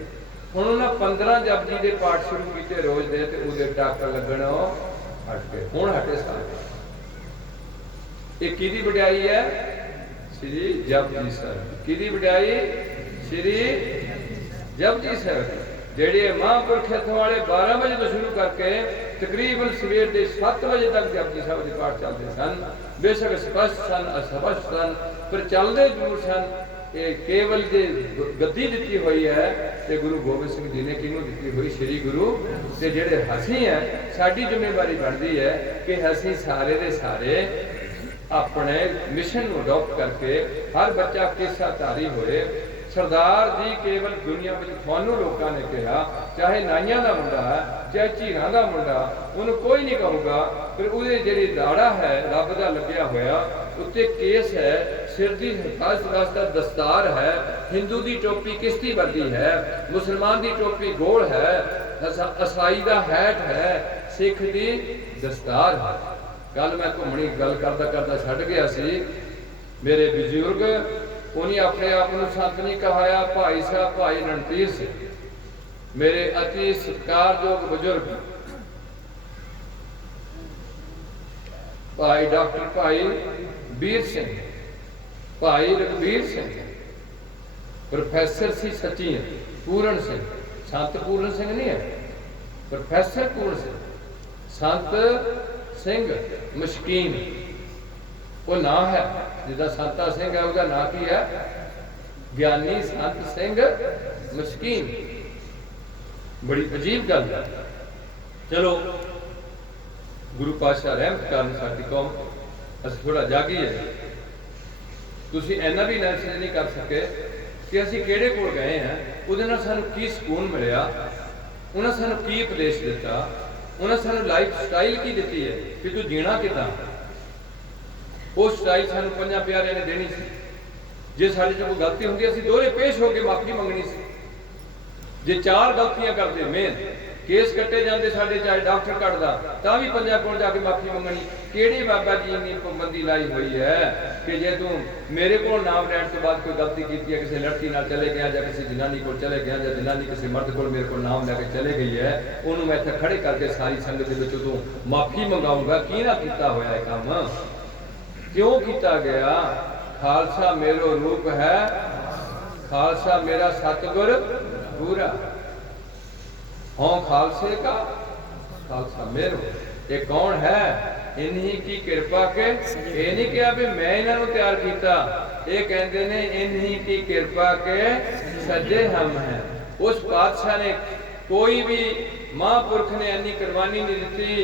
ਹੁਣ ਉਹਨਾਂ 15 ਜਪਜੀ ਦੇ ਪਾਠ ਸ਼ੁਰੂ ਕੀਤੇ ਰੋਜ਼ ਦੇ ਤੇ ਉਹਦੇ ਟੱਕ ਲੱਗਣੋਂ ਹਟ ਗਏ। ਹੁਣ ਹਟੇ ਸਾਰੇ। ਇਹ ਕਿਹਦੀ ਵਡਿਆਈ ਹੈ? ਸ੍ਰੀ ਜਪਜੀ ਸਾਹਿਬ। ਕਿਹਦੀ ਵਡਿਆਈ? ਸ੍ਰੀ ਜਪਜੀ ਸਾਹਿਬ। ਜਿਹੜੇ ਮਹਾਂਪੁਰਖ ਇੱਥੋਂ ਵਾਲੇ 12 ਵਜੇ ਤੋਂ ਸ਼ੁਰੂ ਕਰਕੇ ਤਕਰੀਬਨ ਸਵੇਰ ਦੇ 7 ਵਜੇ ਤੱਕ ਜਪਜੀ ਸਾਹਿਬ ਦੇ ਪਾਠ ਚੱਲਦੇ ਸਨ। ਬੇਸ਼ੱਕ ਸਪਸ਼ਟ ਸਨ, ਅਸਪਸ਼ਟ ਸਨ, ਪਰ ਚੱਲਦੇ ਜ਼ਰੂਰ ਸਨ। ਇਹ ਕੇਵਲ ਜੇ ਗੱਦੀ ਦਿੱਤੀ ਹੋਈ ਹੈ ਤੇ ਗੁਰੂ ਗੋਬਿੰਦ ਸਿੰਘ ਜੀ ਨੇ ਕਿਹਨੂੰ ਦਿੱਤੀ ਹੋਈ? ਸ੍ਰੀ ਗੁਰੂ। ਤੇ ਜਿਹੜੇ ਅਸੀਂ ਹੈ, ਸਾਡੀ ਜ਼ਿੰਮੇਵਾਰੀ ਬਣਦੀ ਹੈ ਕਿ ਅਸੀਂ ਸਾਰੇ ਦੇ ਸਾਰੇ ਆਪਣੇ ਮਿਸ਼ਨ ਨੂੰ ਅਡਾਪਟ ਕਰਕੇ ਹਰ ਬੱਚਾ ਕਿੱਸਾਧਾਰੀ ਹੋਏ। ਸਰਦਾਰ ਜੀ ਕੇਵਲ ਦੁਨੀਆ ਵਿੱਚ ਤੁਹਾਨੂੰ ਲੋਕਾਂ ਨੇ ਕਿਹਾ, ਚਾਹੇ ਨਾਈਆਂ ਦਾ ਮੁੰਡਾ ਹੈ, ਚਾਹੇ ਝੀਰਾਂ ਦਾ ਮੁੰਡਾ, ਉਹਨੂੰ ਕੋਈ ਨਹੀਂ ਕਹੂਗਾ। ਫਿਰ ਉਹਦੇ ਜਿਹੜੀ ਦਾੜਾ ਹੈ ਰੱਬ ਦਾ ਲੱਗਿਆ ਹੋਇਆ, ਉੱਤੇ ਕੇਸ ਹੈ, ਸਿਰ ਦੀ ਹਿਫਾਜ਼ਤ ਵਾਸਤੇ ਦਸਤਾਰ ਹੈ, ਹਿੰਦੂ ਦੀ ਟੋਪੀ ਕਿਸ਼ਤੀ ਵਰਗੀ ਹੈ, ਮੁਸਲਮਾਨ ਦੀ ਟੋਪੀ ਗੋਲ ਹੈ, ਈਸਾਈ ਦਾ ਹੈਟ ਹੈ, ਸਿੱਖ ਦੀ ਦਸਤਾਰ ਹੈ। ਕੱਲ ਮੈਂ ਘੁੰਮਣੀ ਗੱਲ ਕਰਦਾ ਕਰਦਾ ਛੱਡ ਗਿਆ ਸੀ। ਮੇਰੇ ਬਜ਼ੁਰਗ ਉਹਨੇ ਆਪਣੇ ਆਪ ਨੂੰ ਸੰਤ ਨਹੀਂ ਕਹਾਇਆ, ਭਾਈ ਸਾਹਿਬ ਭਾਈ ਰਣਧੀਰ ਸਿੰਘ, ਮੇਰੇ ਅਤੀ ਸਤਿਕਾਰਯੋਗ ਬਜ਼ੁਰਗ ਭਾਈ ਡਾਕਟਰ ਭਾਈ ਵੀਰ ਸਿੰਘ, ਭਾਈ ਰਘਬੀਰ ਸਿੰਘ, ਪ੍ਰੋਫੈਸਰ ਸੀ ਸਚਿਨ ਪੂਰਨ ਸਿੰਘ, ਸੰਤ ਪੂਰਨ ਸਿੰਘ ਨਹੀਂ ਹੈ, ਪ੍ਰੋਫੈਸਰ ਪੂਰਨ ਸਿੰਘ, ਸੰਤ ਸਿੰਘ ਮਸ਼ਕੀਨ ਉਹ ਨਾਂ ਹੈ। ਜਿੱਦਾਂ ਸੰਤਾ ਸਿੰਘ ਹੈ ਉਹਦਾ ਨਾਂ ਕੀ ਹੈ? ਗਿਆਨੀ ਸੰਤ ਸਿੰਘ ਮਸ਼ਕੀਨ। ਬੜੀ ਅਜੀਬ ਗੱਲ ਹੈ। ਚਲੋ ਗੁਰੂ ਪਾਤਸ਼ਾਹ ਰਹਿਮਤ ਕਰਨ ਸਾਡੀ ਕੌਮ, ਅਸੀਂ ਥੋੜਾ ਜਾਗੀਏ। ਤੁਸੀਂ ਇੰਨਾ ਵੀ ਅਨਾਲਿਸਿਸ ਨਹੀਂ ਕਰ ਸਕੇ ਕਿ ਅਸੀਂ ਕਿਹੜੇ ਕੋਲ ਗਏ ਹਾਂ, ਉਹਦੇ ਨਾਲ ਸਾਨੂੰ ਕੀ ਸਕੂਨ ਮਿਲਿਆ, ਉਹਨਾਂ ਸਾਨੂੰ ਕੀ ਉਪਦੇਸ਼ ਦਿੱਤਾ, ਉਹਨਾਂ ਸਾਨੂੰ ਲਾਈਫ ਸਟਾਈਲ ਕੀ ਦਿੱਤੀ ਹੈ ਕਿ ਤੂੰ ਜੀਣਾ ਕਿੱਦਾਂ। ਉਹ ਸਟਾਈਲ ਸਾਨੂੰ ਪੰਜਾਂ ਪਿਆਰਿਆਂ ਨੇ ਦੇਣੀ ਸੀ। ਜੇ ਸਾਡੇ ਚ ਕੋਈ ਗਲਤੀ ਹੁੰਦੀ ਅਸੀਂ ਦੋਹਰੇ ਪੇਸ਼ ਹੋ ਕੇ ਮਾਫੀ ਮੰਗਣੀ ਸੀ। ਜੇ 4 ਗਲਤੀਆਂ ਕਰਦੇ ਮੇਨ ਕੇਸ ਕੱਟੇ ਜਾਂਦੇ ਸਾਡੇ, ਚਾਹੇ ਡਾਕਟਰ ਕੱਟਦਾ ਤਾਂ ਵੀ ਪੰਜਾਂ ਕੋਲ ਜਾ ਕੇ ਮਾਫੀ ਮੰਗਣੀ। ਕਿਹੜੀ ਬਾਬਾ ਜੀ ਨੇ ਪਾਬੰਦੀ ਲਾਈ ਹੋਈ ਹੈ ਕਿ ਜੇ ਤੂੰ ਮੇਰੇ ਕੋਲ ਨਾਮ ਲੈਣ ਤੋਂ ਬਾਅਦ ਕੋਈ ਗਲਤੀ ਕੀਤੀ ਹੈ, ਕਿਸੇ ਲੜਕੀ ਨਾਲ ਚਲੇ ਗਿਆ ਜਾਂ ਕਿਸੇ ਜਨਾਨੀ ਕੋਲ ਚਲੇ ਗਿਆ ਜਾਂ ਜਨਾਨੀ ਕਿਸੇ ਮਰਦ ਕੋਲ ਮੇਰੇ ਕੋਲ ਨਾਮ ਲੈ ਕੇ ਚਲੇ ਗਈ ਹੈ, ਉਹਨੂੰ ਮੈਂ ਇੱਥੇ ਖੜੇ ਕਰਕੇ ਸਾਰੀ ਸੰਗਤ ਦੇ ਵਿੱਚ ਤੂੰ ਮਾਫੀ ਮੰਗਾਉਂਗਾ। ਕੀ ਨਾ ਕੀਤਾ ਹੋਇਆ ਇਹ ਕੰਮ, ਕਿਉਂ ਕੀਤਾ ਗਿਆ? ਖਾਲਸਾ ਮੇਰੋ ਰੂਪ ਹੈ, ਖਾਲਸਾ मेरा सतगुर पूरा, हों खालसे का खालसा मेरो। ये कौन है? इन्हीं की कृपा के। ये नहीं कहा भी मैं इन्हों तैयार किया, ये कहते ने इन्हीं की कृपा के सजे हम हैं। उस पातशाह ने कोई भी महापुरख ने इन्नी कुर्बानी नहीं दी।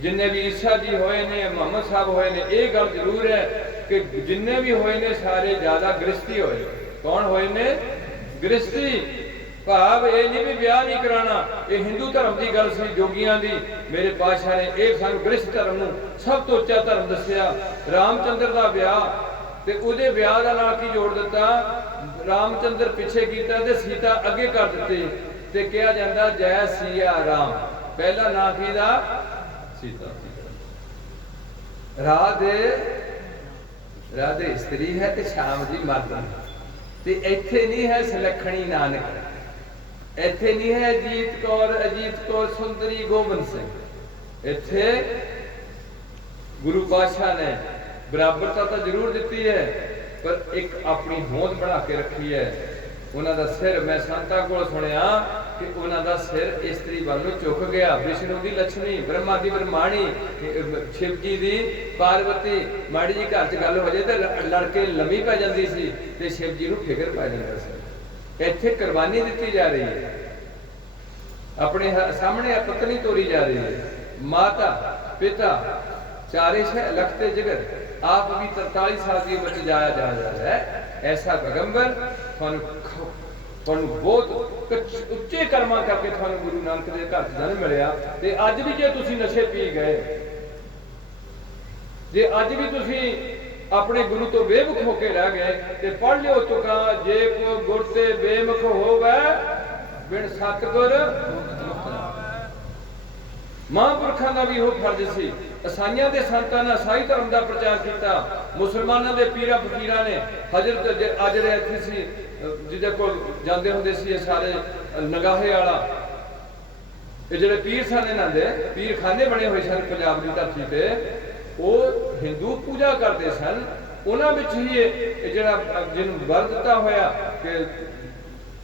जिन्ने भी ईसा जी होए ने, मोहम्मद साहब होए ने, ये गल जरूर है कि जिन्ने भी होए ने सारे ज्यादा गृहस्थी होए। कौन होए ने? गृहस्थी। भाव ये नहीं भी ब्याह नहीं कराना, ये हिंदू धर्म की गल सी जोगियां दी। मेरे पातशाह ने एक सानू गृहस्थ धर्म नूं सब तो उच्चा धर्म दस्सिया। रामचंद्र का ब्याह ते उहदे ब्याह दा नाल की जोड़ दिता? रामचंद्र पिछे कीता ते सीता अगे कर दित्ती ते कहा जांदा जय सिया राम। पहला नाम कीदा? सीता। राधे राधे स्त्री है ते श्याम जी मर्द ते इत्थे नहीं है सुलखणी नानक, इत्थे नहीं है अजीत कौर सुंदरी गोबिंद सिंह। इत्थे गुरु पातशाह ने बराबरता तो जरूर दी है पर एक अपनी होंद बना के रखी है। उन्हों का सिर मैं संतां कोल सुनिया कि उन्हां दा सिर इस्तरी वाल नूं झुक गया। विष्णु की लक्ष्मी, ब्रह्मा की ब्रह्माणी, शिव जी की पार्वती, माड़ी जी घर च गल हो जाए तो लड़के लम्मी पै जाती सी ते शिव जी नूं फिकर पै जाता सी। इत्थे कुर्बानी दी जा रही है, अपने सामने पत्नी तोरी जा रही है, माता पिता चारे शह लखते जिगर, आप भी 43 साल की उम्र जाया जा रहा है। ऐसा पैगंबर बहुत उच्चे कर्मा करके थानू गुरु नानक के घर जन्म मिलिया। ते अज भी जे तुसी नशे पी गए, जे अज भी तुसी अपने गुरु तो बेमुख होके रह गए, ते पढ़ लियो तुका, जे को गुर ते बेमुख होवे बिन सतगुर। महापुरखों का भी वो फर्ज सी। ईसाइयों के संतां ने ईसाई धर्म का प्रचार किया, मुसलमानों के पीरा फकीरां ने हजरत अज इत्थे सी जिहदे कोल जांदे हुंदे सी सारे नगाहे वाला, जिहड़े पीर सन, इन्हां दे पीर खाने बने हुए सन पंजाब की धरती पे, वो हिंदू पूजा करते सन। उन्हां विच ही जिहड़ा जिन्होंने वर दिता होया कि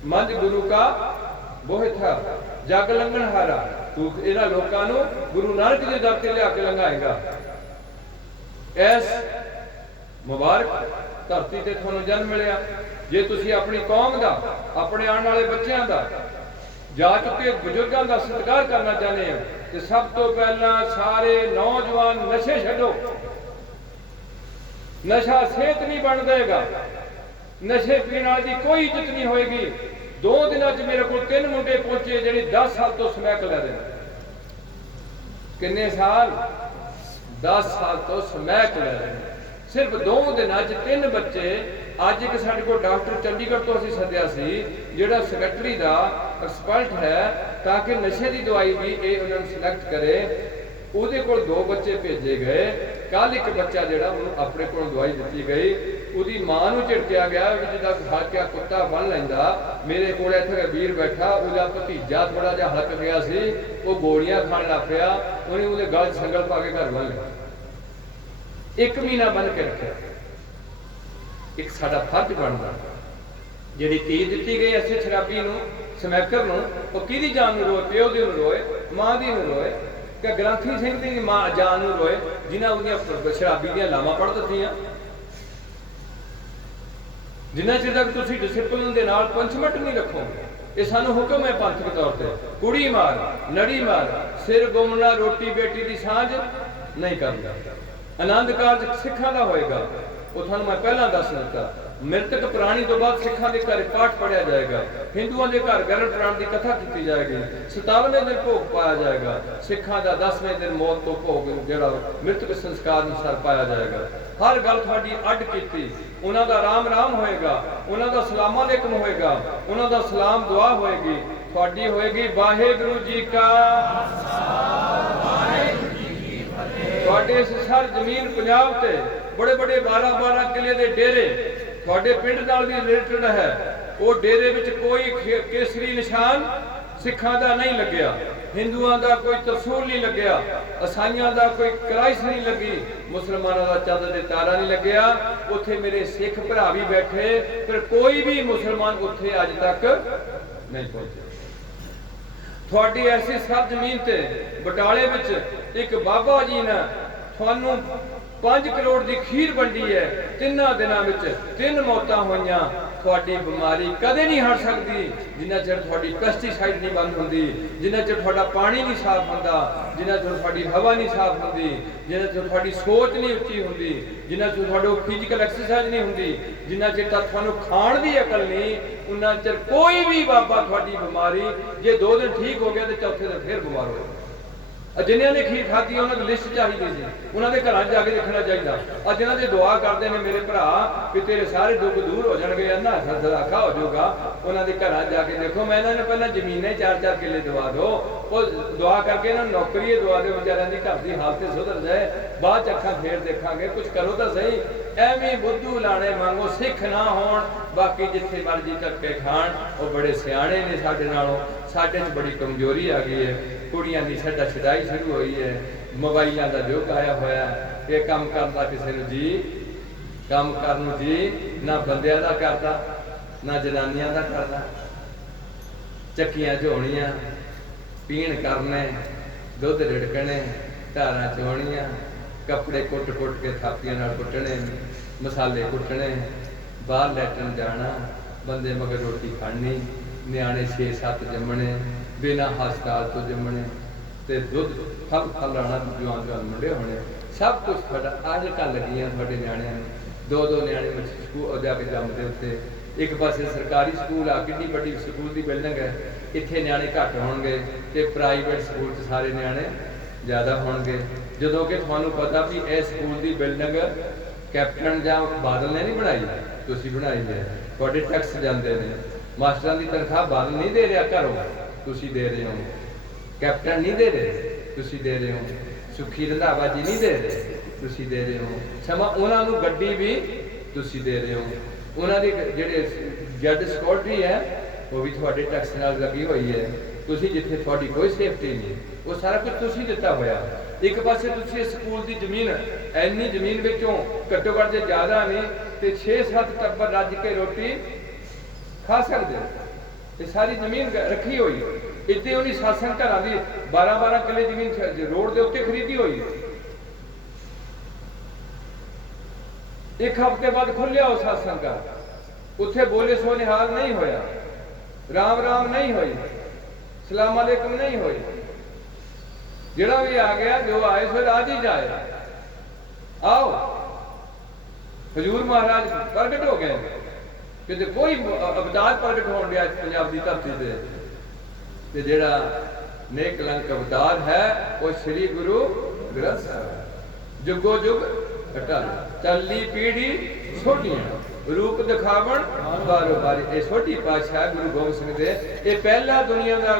मंझ गुरु का बोहे था जग लंघन हारा, तू इन्हां लोकां नूं गुरु नानक के दर ते लिया के लंघाएगा। इस मुबारक धरती ते तुहानूं जन्म मिलिया। जे तुसीं अपनी कौम का, अपने आने वाले बच्चों का, जा चुके बुजुर्गों का सत्कार करना चाहते हैं, तो सब तो पहला सारे नौजवान नशे छड्डो। नशा सेहत नहीं बन देगा, नशे पीने वाली की कोई इज्जत नहीं होएगी। 2 दिनों च मेरे को 3 मुंडे पहुंचे जिहड़े 10 साल तो समैक लै रहे हैं। किन्ने साल? 10 साल तो समैक लै रहे हैं। सिर्फ 2 दिनों च 3 बच्चे। अज एक साडे कोल डॉक्टर चंडीगढ़ तो असीं सद्दिया सी, जिहड़ा सैकटरी का एक्सपर्ट है, ताकि नशे की दवाई भी ये उन्होंने सिलेक्ट करे। उहदे कोल 2 बच्चे भेजे गए। कल एक बच्चा जिहड़ा उन्होंने अपने को दवाई दी गई, उहदी मां नूं झिड़किया गया भी जिद्दां हाकिया कुत्ता बन लैंदा। मेरे कोल इत्थे वीर बैठा, उहदा भतीजा थोड़ा जिहा हलक गया सी, वो गोलियां खाण लग पिया। उहने उहदे गल संगल पा के घर बन लिया, 1 महीना बन के रखिया। एक साडा फर्ज बनदा, जिहड़ी धी दित्ती गई असीं शराबी नूं, समैकर नूं, वो किहदी जान नूं रोए? प्यो दी नूं रोए, मां दी नूं रोए, कि ग्रंथी सिंह दी मां जान नूं रोए जिन्हां उहदियां शराबी दीयां लावां पढ़ दित्तियां। जिन्ना चिर तक तुसीं डिसिपलिन दे नाल पंचमिनट नहीं रखोगे, ये सानू हुक्म है पंथक तौर पर। कुड़ी मार, नड़ी मार, सिर गुमना, रोटी बेटी की सांझ नहीं करना। आनंद कारज सिखां दा होएगा, वो थानू मैं पहला दस दिता। मृतक प्राणी तो बाद सिखां दे घर पाठ पढ़िया जाएगा, हिंदुओं के घर गरुड़ पुराण की कथा की जाएगी, 57वें दिन भोग पाया जाएगा, सिखां दा 10वें दिन मौत तो भोग जिहड़ा मृतक संस्कार अनुसार पाया जाएगा। हर गल थोड़ी अड की, उन्हों का राम राम होएगा, उन्हों का सलाम अलैकुम होएगा, उन्हों का सलाम दुआ होएगी, थोड़ी होएगी वाहेगुरु जी का। थोड़े इस सर जमीन पंजाब ते बड़े बड़े 12-12 किले के डेरे थोड़े पिंड नाल भी रिलेटेड है। वो डेरे विच कोई केसरी निशान सिखां दा नहीं लग्या, हिंदुओं का कोई तरसूल नहीं लग्या, ईसाइयों का कोई क्राइस नहीं लगी, मुसलमानों का चंद दे तारा नहीं लग्या। उत्थे मेरे सिख भरा भी बैठे, पर कोई भी मुसलमान उत्थे अज तक नहीं पहुंचे। थोड़ी ऐसी सर जमीन ते बटाले विच एक बाबा जी ने थानू 5 करोड़ की खीर वंडी है, 3 दिनों में 3 मौतां होईयां। थोड़ी बीमारी कदे नहीं हट सकती जिन्ना चिर थोड़ी पेस्टिसाइड नहीं बंद होंदी, जिन्ना चिर थोड़ा पानी नहीं साफ होंदा, जिन्ना चिर थोड़ी हवा नहीं साफ होंदी, जिन्ना चिर थोड़ी सोच नहीं उच्ची होंदी, जिन्ना चिर थोड़ी फिजिकल एक्सरसाइज नहीं होंदी, जिन्ना चिर तक थानू खाण दी अकल नहीं, उन्ना चिर कोई भी बाबा थोड़ी बीमारी जे 2 दिन ठीक हो गया तो चौथे दिन फिर बीमार हो। जिन्होंने ने खीर खाधी उन्होंने लिस्ट चाहिए सी, उन्होंने घर जाके देखना चाहिए। अज इन्हों की दुआ करते हैं मेरे भरा कि तेरे सारे दुख दूर हो जाएंगे, ना सदाखा हो जाऊगा। उन्होंने घर जाके देखो, मैं इन्होंने पहले जमीनें 4-4 किले दवा दो, और दुआ करके इन्होंने नौकरी दवा दो, बेचारियों की घर की हालत सुधर जाए, बाद अखा फेर देखा कुछ करो तो सही। एवं बुद्धू लाने मांगो सिख ना हो, बाकी जिथे मर्जी धक्के खाण, वो बड़े सियाणे ने साडे नालों। साडे च बड़ी कमजोरी आ गई है, कुड़ियां की छड्डा छड़ाई शुरू हुई है, मोबाइलों का युग आया होया, ये काम करता किसी नूं जी, काम करन जी ना बंदियां दा करदा ना जनानियां दा करदा। ਚੱਕੀਆਂ ਝੋਣੀਆਂ, ਪੀਣ ਕਰਨੇ, ਦੁੱਧ ਰਿੜਕਣੇ, ਧਾਰਾਂ ਚੋਣੀਆਂ, ਕੱਪੜੇ ਕੁੱਟ-ਕੁੱਟ ਕੇ ਥਾਪੀਆਂ ਨਾਲ ਕੁੱਟਣੇ, ਮਸਾਲੇ ਕੁੱਟਣੇ, ਬਾਹਰ ਲੈਟਣ ਜਾਣਾ, ਬੰਦੇ ਮਗਰ ਰੋਟੀ ਖਾਣੀ, ਨਿਆਣੇ 6-7 ਜੰਮਣੇ, ਬਿਨਾਂ ਹਸਪਤਾਲ ਤੋਂ ਜੰਮਣੇ, ਤੇ ਦੁੱਧ ਫਲ ਆਉਣਾ, ਜਵਾਨ ਮੁੰਡੇ ਹੋਣੇ, ਸਭ ਕੁਛ ਤੁਹਾਡਾ ਆਦਤਾਂ ਲੱਗੀਆਂ ਤੁਹਾਡੇ ਨਿਆਣਿਆਂ ਨੂੰ। 2-2 ਨਿਆਣੇ ਸਕੂਲ ਜਾ ਕੇ ਜੰਮਦੇ ਉੱਤੇ। ਇੱਕ ਪਾਸੇ ਸਰਕਾਰੀ ਸਕੂਲ ਆ, ਕਿੰਨੀ ਵੱਡੀ ਸਕੂਲ ਦੀ ਬਿਲਡਿੰਗ ਹੈ, ਇੱਥੇ ਨਿਆਣੇ ਘੱਟ ਹੋਣਗੇ ਤੇ ਪ੍ਰਾਈਵੇਟ ਸਕੂਲ 'ਚ ਸਾਰੇ ਨਿਆਣੇ ਜ਼ਿਆਦਾ ਹੋਣਗੇ। ਜਦੋਂ ਕਿ ਤੁਹਾਨੂੰ ਪਤਾ ਵੀ ਇਹ ਸਕੂਲ ਦੀ ਬਿਲਡਿੰਗ ਕੈਪਟਨ ਜਾਂ ਬਾਦਲ ਨੇ ਨਹੀਂ ਬਣਾਈ, ਤੁਸੀਂ ਬਣਾਈ ਹੈ, ਤੁਹਾਡੇ ਟੈਕਸ ਜਾਂਦੇ ਨੇ। ਮਾਸਟਰਾਂ ਦੀ ਤਨਖਾਹ ਬਾਦਲ ਨਹੀਂ ਦੇ ਰਿਹਾ ਘਰੋਂ, ਤੁਸੀਂ ਦੇ ਰਹੇ ਹੋ। ਕੈਪਟਨ ਨਹੀਂ ਦੇ ਰਹੇ, ਤੁਸੀਂ ਦੇ ਰਹੇ ਹੋ। ਸੁੱਖੀ ਰੰਧਾਵਾ ਜੀ ਨਹੀਂ ਦੇ ਰਹੇ, ਤੁਸੀਂ ਦੇ ਰਹੇ ਹੋ। ਸਮਾਂ ਉਹਨਾਂ ਨੂੰ ਗੱਡੀ ਵੀ ਤੁਸੀਂ ਦੇ ਰਹੇ ਹੋ। ਉਹਨਾਂ ਦੇ ਜਿਹੜੇ ਜੱਜ ਸਕਿਉਰਟੀ ਹੈ ਉਹ ਵੀ ਤੁਹਾਡੇ ਟੈਕਸ ਨਾਲ ਲੱਗੀ ਹੋਈ ਹੈ। ਤੁਸੀਂ ਜਿੱਥੇ ਤੁਹਾਡੀ ਕੋਈ ਸੇਫਟੀ ਨਹੀਂ, ਉਹ ਸਾਰਾ ਕੁਝ ਤੁਸੀਂ ਦਿੱਤਾ ਹੋਇਆ। ਇੱਕ ਪਾਸੇ ਤੁਸੀਂ ਸਕੂਲ ਦੀ ਜ਼ਮੀਨ, ਇੰਨੀ ਜ਼ਮੀਨ ਵਿੱਚੋਂ ਘੱਟੋ ਘੱਟ ਜੇ ਜ਼ਿਆਦਾ ਨਹੀਂ ਤੇ 6-7 ਟੱਬਰ ਰੱਜ ਕੇ ਰੋਟੀ ਖਾ ਸਕਦੇ। ਇਹ ਸਾਰੀ ਜ਼ਮੀਨ ਰੱਖੀ ਹੋਈ। ਇੱਥੇ ਉਹਨੀ ਸਾਸਨ ਘਰਾਂ ਦੀ 12-12 ਕਿੱਲੇ ਜ਼ਮੀਨ ਰੋਡ ਦੇ ਉੱਤੇ ਖਰੀਦੀ ਹੋਈ। ਇੱਕ ਹਫ਼ਤੇ ਬਾਅਦ ਖੁੱਲਿਆ ਉਹ ਸਾਸਨ ਘਰ, ਉੱਥੇ ਬੋਲੇ ਸੋ ਨਿਹਾਲ ਨਹੀਂ ਹੋਇਆ, ਰਾਮ ਰਾਮ ਨਹੀਂ ਹੋਈ, ਸਲਾਮ ਅਲੈਕੁਮ ਨਹੀਂ ਹੋਈ। ਜਿਹੜਾ ਵੀ ਆ ਗਿਆ, ਜੋ ਆਏ ਸੋ ਰਾਜ ਹੀ ਜਾਏ। ਆਓ ਹਜ਼ੂਰ ਮਹਾਰਾਜ ਪ੍ਰਗਟ ਹੋ ਗਏ, ਕਿਤੇ ਕੋਈ ਅਵਤਾਰ ਪ੍ਰਗਟ ਹੋਣ ਗਿਆ ਪੰਜਾਬ ਦੀ ਧਰਤੀ ਤੇ ਜਿਹੜਾ ਨੇਕ ਕਲੰਕ ਅਵਤਾਰ ਹੈ ਉਹ ਸ੍ਰੀ ਗੁਰੂ ਗ੍ਰੰਥ ਸਾਹਿਬ। ਜੁਗੋ ਜੁਗ ਅਟਲ ਚੱਲੀ ਪੀੜੀ ਛੋਟੀਆਂ, ਰੂਪ ਦਿਖਾਵਣ ਬਾਰੋ ਬਾਰੀ। ਇਹ ਛੋਟੀ ਪਾਤਸ਼ਾਹ ਗੁਰੂ ਗੋਬਿੰਦ ਸਿੰਘ ਦੇ ਇਹ ਪਹਿਲਾ ਦੁਨੀਆ ਦਾ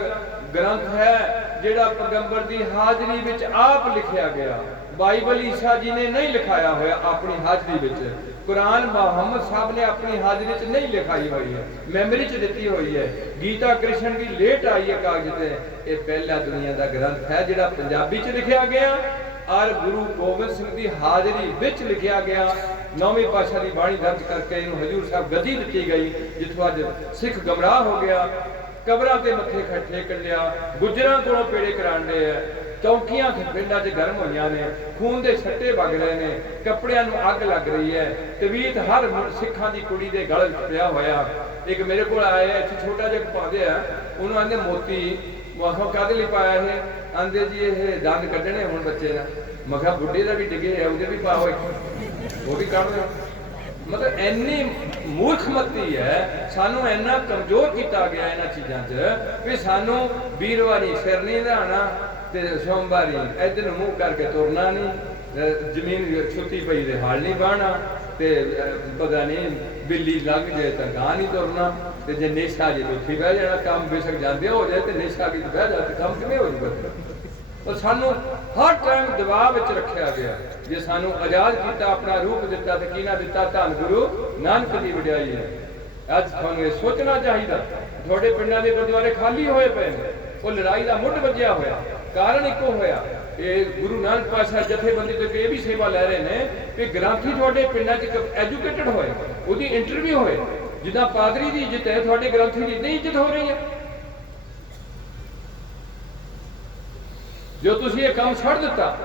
ਗ੍ਰੰਥ ਹੈ ਜਿਹੜਾ ਪੈਗੰਬਰ ਦੀ ਹਾਜ਼ਰੀ ਵਿੱਚ ਆਪ ਲਿਖਿਆ ਗਿਆ। ਬਾਈਬਲ ਈਸਾ ਜੀ ਨੇ ਨਹੀਂ ਲਿਖਾਇਆ ਹੋਇਆ ਆਪਣੀ ਹਾਜ਼ਰੀ ਵਿੱਚ। ਕੁਰਾਨ ਮੁਹੰਮਦ ਸਾਹਿਬ ਨੇ ਆਪਣੀ ਹਾਜ਼ਰੀ 'ਚ ਨਹੀਂ ਲਿਖਾਈ ਹੋਈ ਹੈ, ਮੈਮਰੀ 'ਚ ਦਿੱਤੀ ਹੋਈ ਹੈ। ਗੀਤਾ ਕ੍ਰਿਸ਼ਨ ਦੀ ਲੇਟ ਆਈ ਹੈ ਕਾਗਜ਼ ਤੇ। ਇਹ ਪਹਿਲਾ ਦੁਨੀਆ ਦਾ ਗ੍ਰੰਥ ਹੈ ਜਿਹੜਾ ਪੰਜਾਬੀ 'ਚ ਲਿਖਿਆ ਗਿਆ ਔਰ ਗੁਰੂ ਗੋਬਿੰਦ ਸਿੰਘ ਦੀ ਹਾਜ਼ਰੀ ਵਿੱਚ ਲਿਖਿਆ ਗਿਆ। 9ਵੀਂ ਪਾਤਸ਼ਾਹ ਦੀ ਬਾਣੀ ਦਰਜ ਕਰਕੇ ਇਹਨੂੰ ਹਜ਼ੂਰ ਸਾਹਿਬ ਗੱਦੀ ਦਿੱਤੀ ਗਈ, ਜਿੱਥੋਂ ਅੱਜ ਸਿੱਖ ਗਮਰਾਹ ਹੋ ਗਿਆ। ਕਬਰਾਂ ਤੇ ਮੱਥੇ ਖੱਟੇ ਕੱਢਿਆ, ਗੁੱਜਰਾਂ ਕੋਲੋਂ ਪੇੜੇ ਕਰਾਂਦੇ ਆ, ਚੌਂਕੀਆਂ ਪਿੰਡਾਂ 'ਚ ਗਰਮ ਹੋਈਆਂ ਨੇ, ਖੂਨ ਦੇ ਛੱਟੇ ਵਗ ਰਹੇ ਨੇ, ਕੱਪੜਿਆਂ ਨੂੰ ਅੱਗ ਲੱਗ ਰਹੀ ਹੈ। ਤਵੀਤ ਹਰ ਸਿੱਖਾਂ ਦੀ ਕੁੜੀ ਦੇ ਗਲ 'ਚ ਪਿਆ ਹੋਇਆ। ਇੱਕ ਮੇਰੇ ਕੋਲ ਆਇਆ, ਇੱਥੇ ਛੋਟਾ ਜਿਹਾ ਪਾਉਂਦੇ ਆ, ਉਹਨੂੰ ਆਂਦੇ ਮੋਤੀ। ਮੈਂ ਕਾਹਦੇ ਲਈ ਪਾਇਆ ਇਹ? ਆਂਦੇ ਜੀ ਇਹ ਦੰਦ ਕੱਢਣੇ ਹੁਣ ਬੱਚੇ ਦਾ। ਮੈਂ ਕਿਹਾ ਬੁੱਢੇ ਦਾ ਵੀ ਡਿੱਗੇ ਆ, ਉਹਦੇ ਵੀ ਪਾਓ, ਉਹ ਵੀ ਕੱਢ ਦਿਓ। ਮਤਲਬ ਇੰਨੀ ਮੂਰਖਮਤੀ ਹੈ, ਸਾਨੂੰ ਇੰਨਾ ਕਮਜ਼ੋਰ ਕੀਤਾ ਗਿਆ ਇਹਨਾਂ ਚੀਜ਼ਾਂ 'ਚ ਵੀ ਸਾਨੂੰ ਵੀਰਵਾਰੀ ਸਿਰ ਨਹੀਂ ਲਹਾਣਾ ਤੇ ਸੋਮਵਾਰੀ ਇੱਧਰ ਨੂੰ ਮੂੰਹ ਕਰਕੇ ਤੁਰਨਾ ਨਹੀਂ, ਜ਼ਮੀਨ ਛੁੱਟੀ ਪਈ ਦੇ ਹਾਲ ਨਹੀਂ ਬਾਹਣਾ, ਤੇ ਪਤਾ ਨਹੀਂ ਬਿੱਲੀ ਲੱਗ ਜਾਏ ਤਾਂ ਗਾਂ ਨਹੀਂ ਤੁਰਨਾ, ਤੇ ਜੇ ਨੇਸ਼ਾ ਜੇ ਉੱਥੇ ਬਹਿ ਜਾਣਾ, ਕੰਮ ਬੇਸ਼ੱਕ ਜਾਂਦੇ ਹੋ ਜਾਏ ਤੇ ਨੇਸ਼ਾ ਵੀ ਬਹਿ ਜਾ ਤੇ ਕੰਮ ਕਿਵੇਂ ਹੋ ਜੂਗਾ? ਉਹ ਸਾਨੂੰ ਹਰ ਟਾਈਮ ਦਬਾਅ ਵਿੱਚ ਰੱਖਿਆ ਗਿਆ। ਜੇ ਸਾਨੂੰ ਆਜ਼ਾਦ ਕੀਤਾ, ਆਪਣਾ ਰੂਪ ਦਿੱਤਾ ਤੇ ਕਿਹਨਾਂ ਦਿੱਤਾ? ਧੰਨ ਗੁਰੂ ਨਾਨਕ ਦੀ ਵਡਿਆਈ ਹੈ। ਅੱਜ ਤੁਹਾਨੂੰ ਇਹ ਸੋਚਣਾ ਚਾਹੀਦਾ, ਤੁਹਾਡੇ ਪਿੰਡਾਂ ਦੇ ਗੁਰਦੁਆਰੇ ਖਾਲੀ ਹੋਏ ਪਏ ਨੇ, ਉਹ ਲੜਾਈ ਦਾ ਮੁੱਢ ਵੱਜਿਆ ਹੋਇਆ, ਕਾਰਨ ਇੱਕੋ ਹੋਇਆ। ਇਹ ਗੁਰੂ ਨਾਨਕ ਪਾਤਸ਼ਾਹ ਜਥੇਬੰਦੀ ਤੋਂ ਇਹ ਵੀ ਸੇਵਾ ਲੈ ਰਹੇ ਨੇ ਕਿ ਗ੍ਰੰਥੀ ਤੁਹਾਡੇ ਪਿੰਡਾਂ 'ਚ ਐਜੂਕੇਟਡ ਹੋਏ, ਉਹਦੀ ਇੰਟਰਵਿਊ ਹੋਏ। ਜਿੱਦਾਂ ਪਾਦਰੀ ਦੀ ਇੱਜ਼ਤ ਹੈ, ਤੁਹਾਡੇ ਗ੍ਰੰਥੀ ਦੀ ਨਹੀਂ ਇੱਜ਼ਤ ਹੋ ਰਹੀ ਹੈ। ਜੋ ਤੁਸੀਂ ਇਹ ਕੰਮ ਛੱਡ ਦਿੱਤਾ,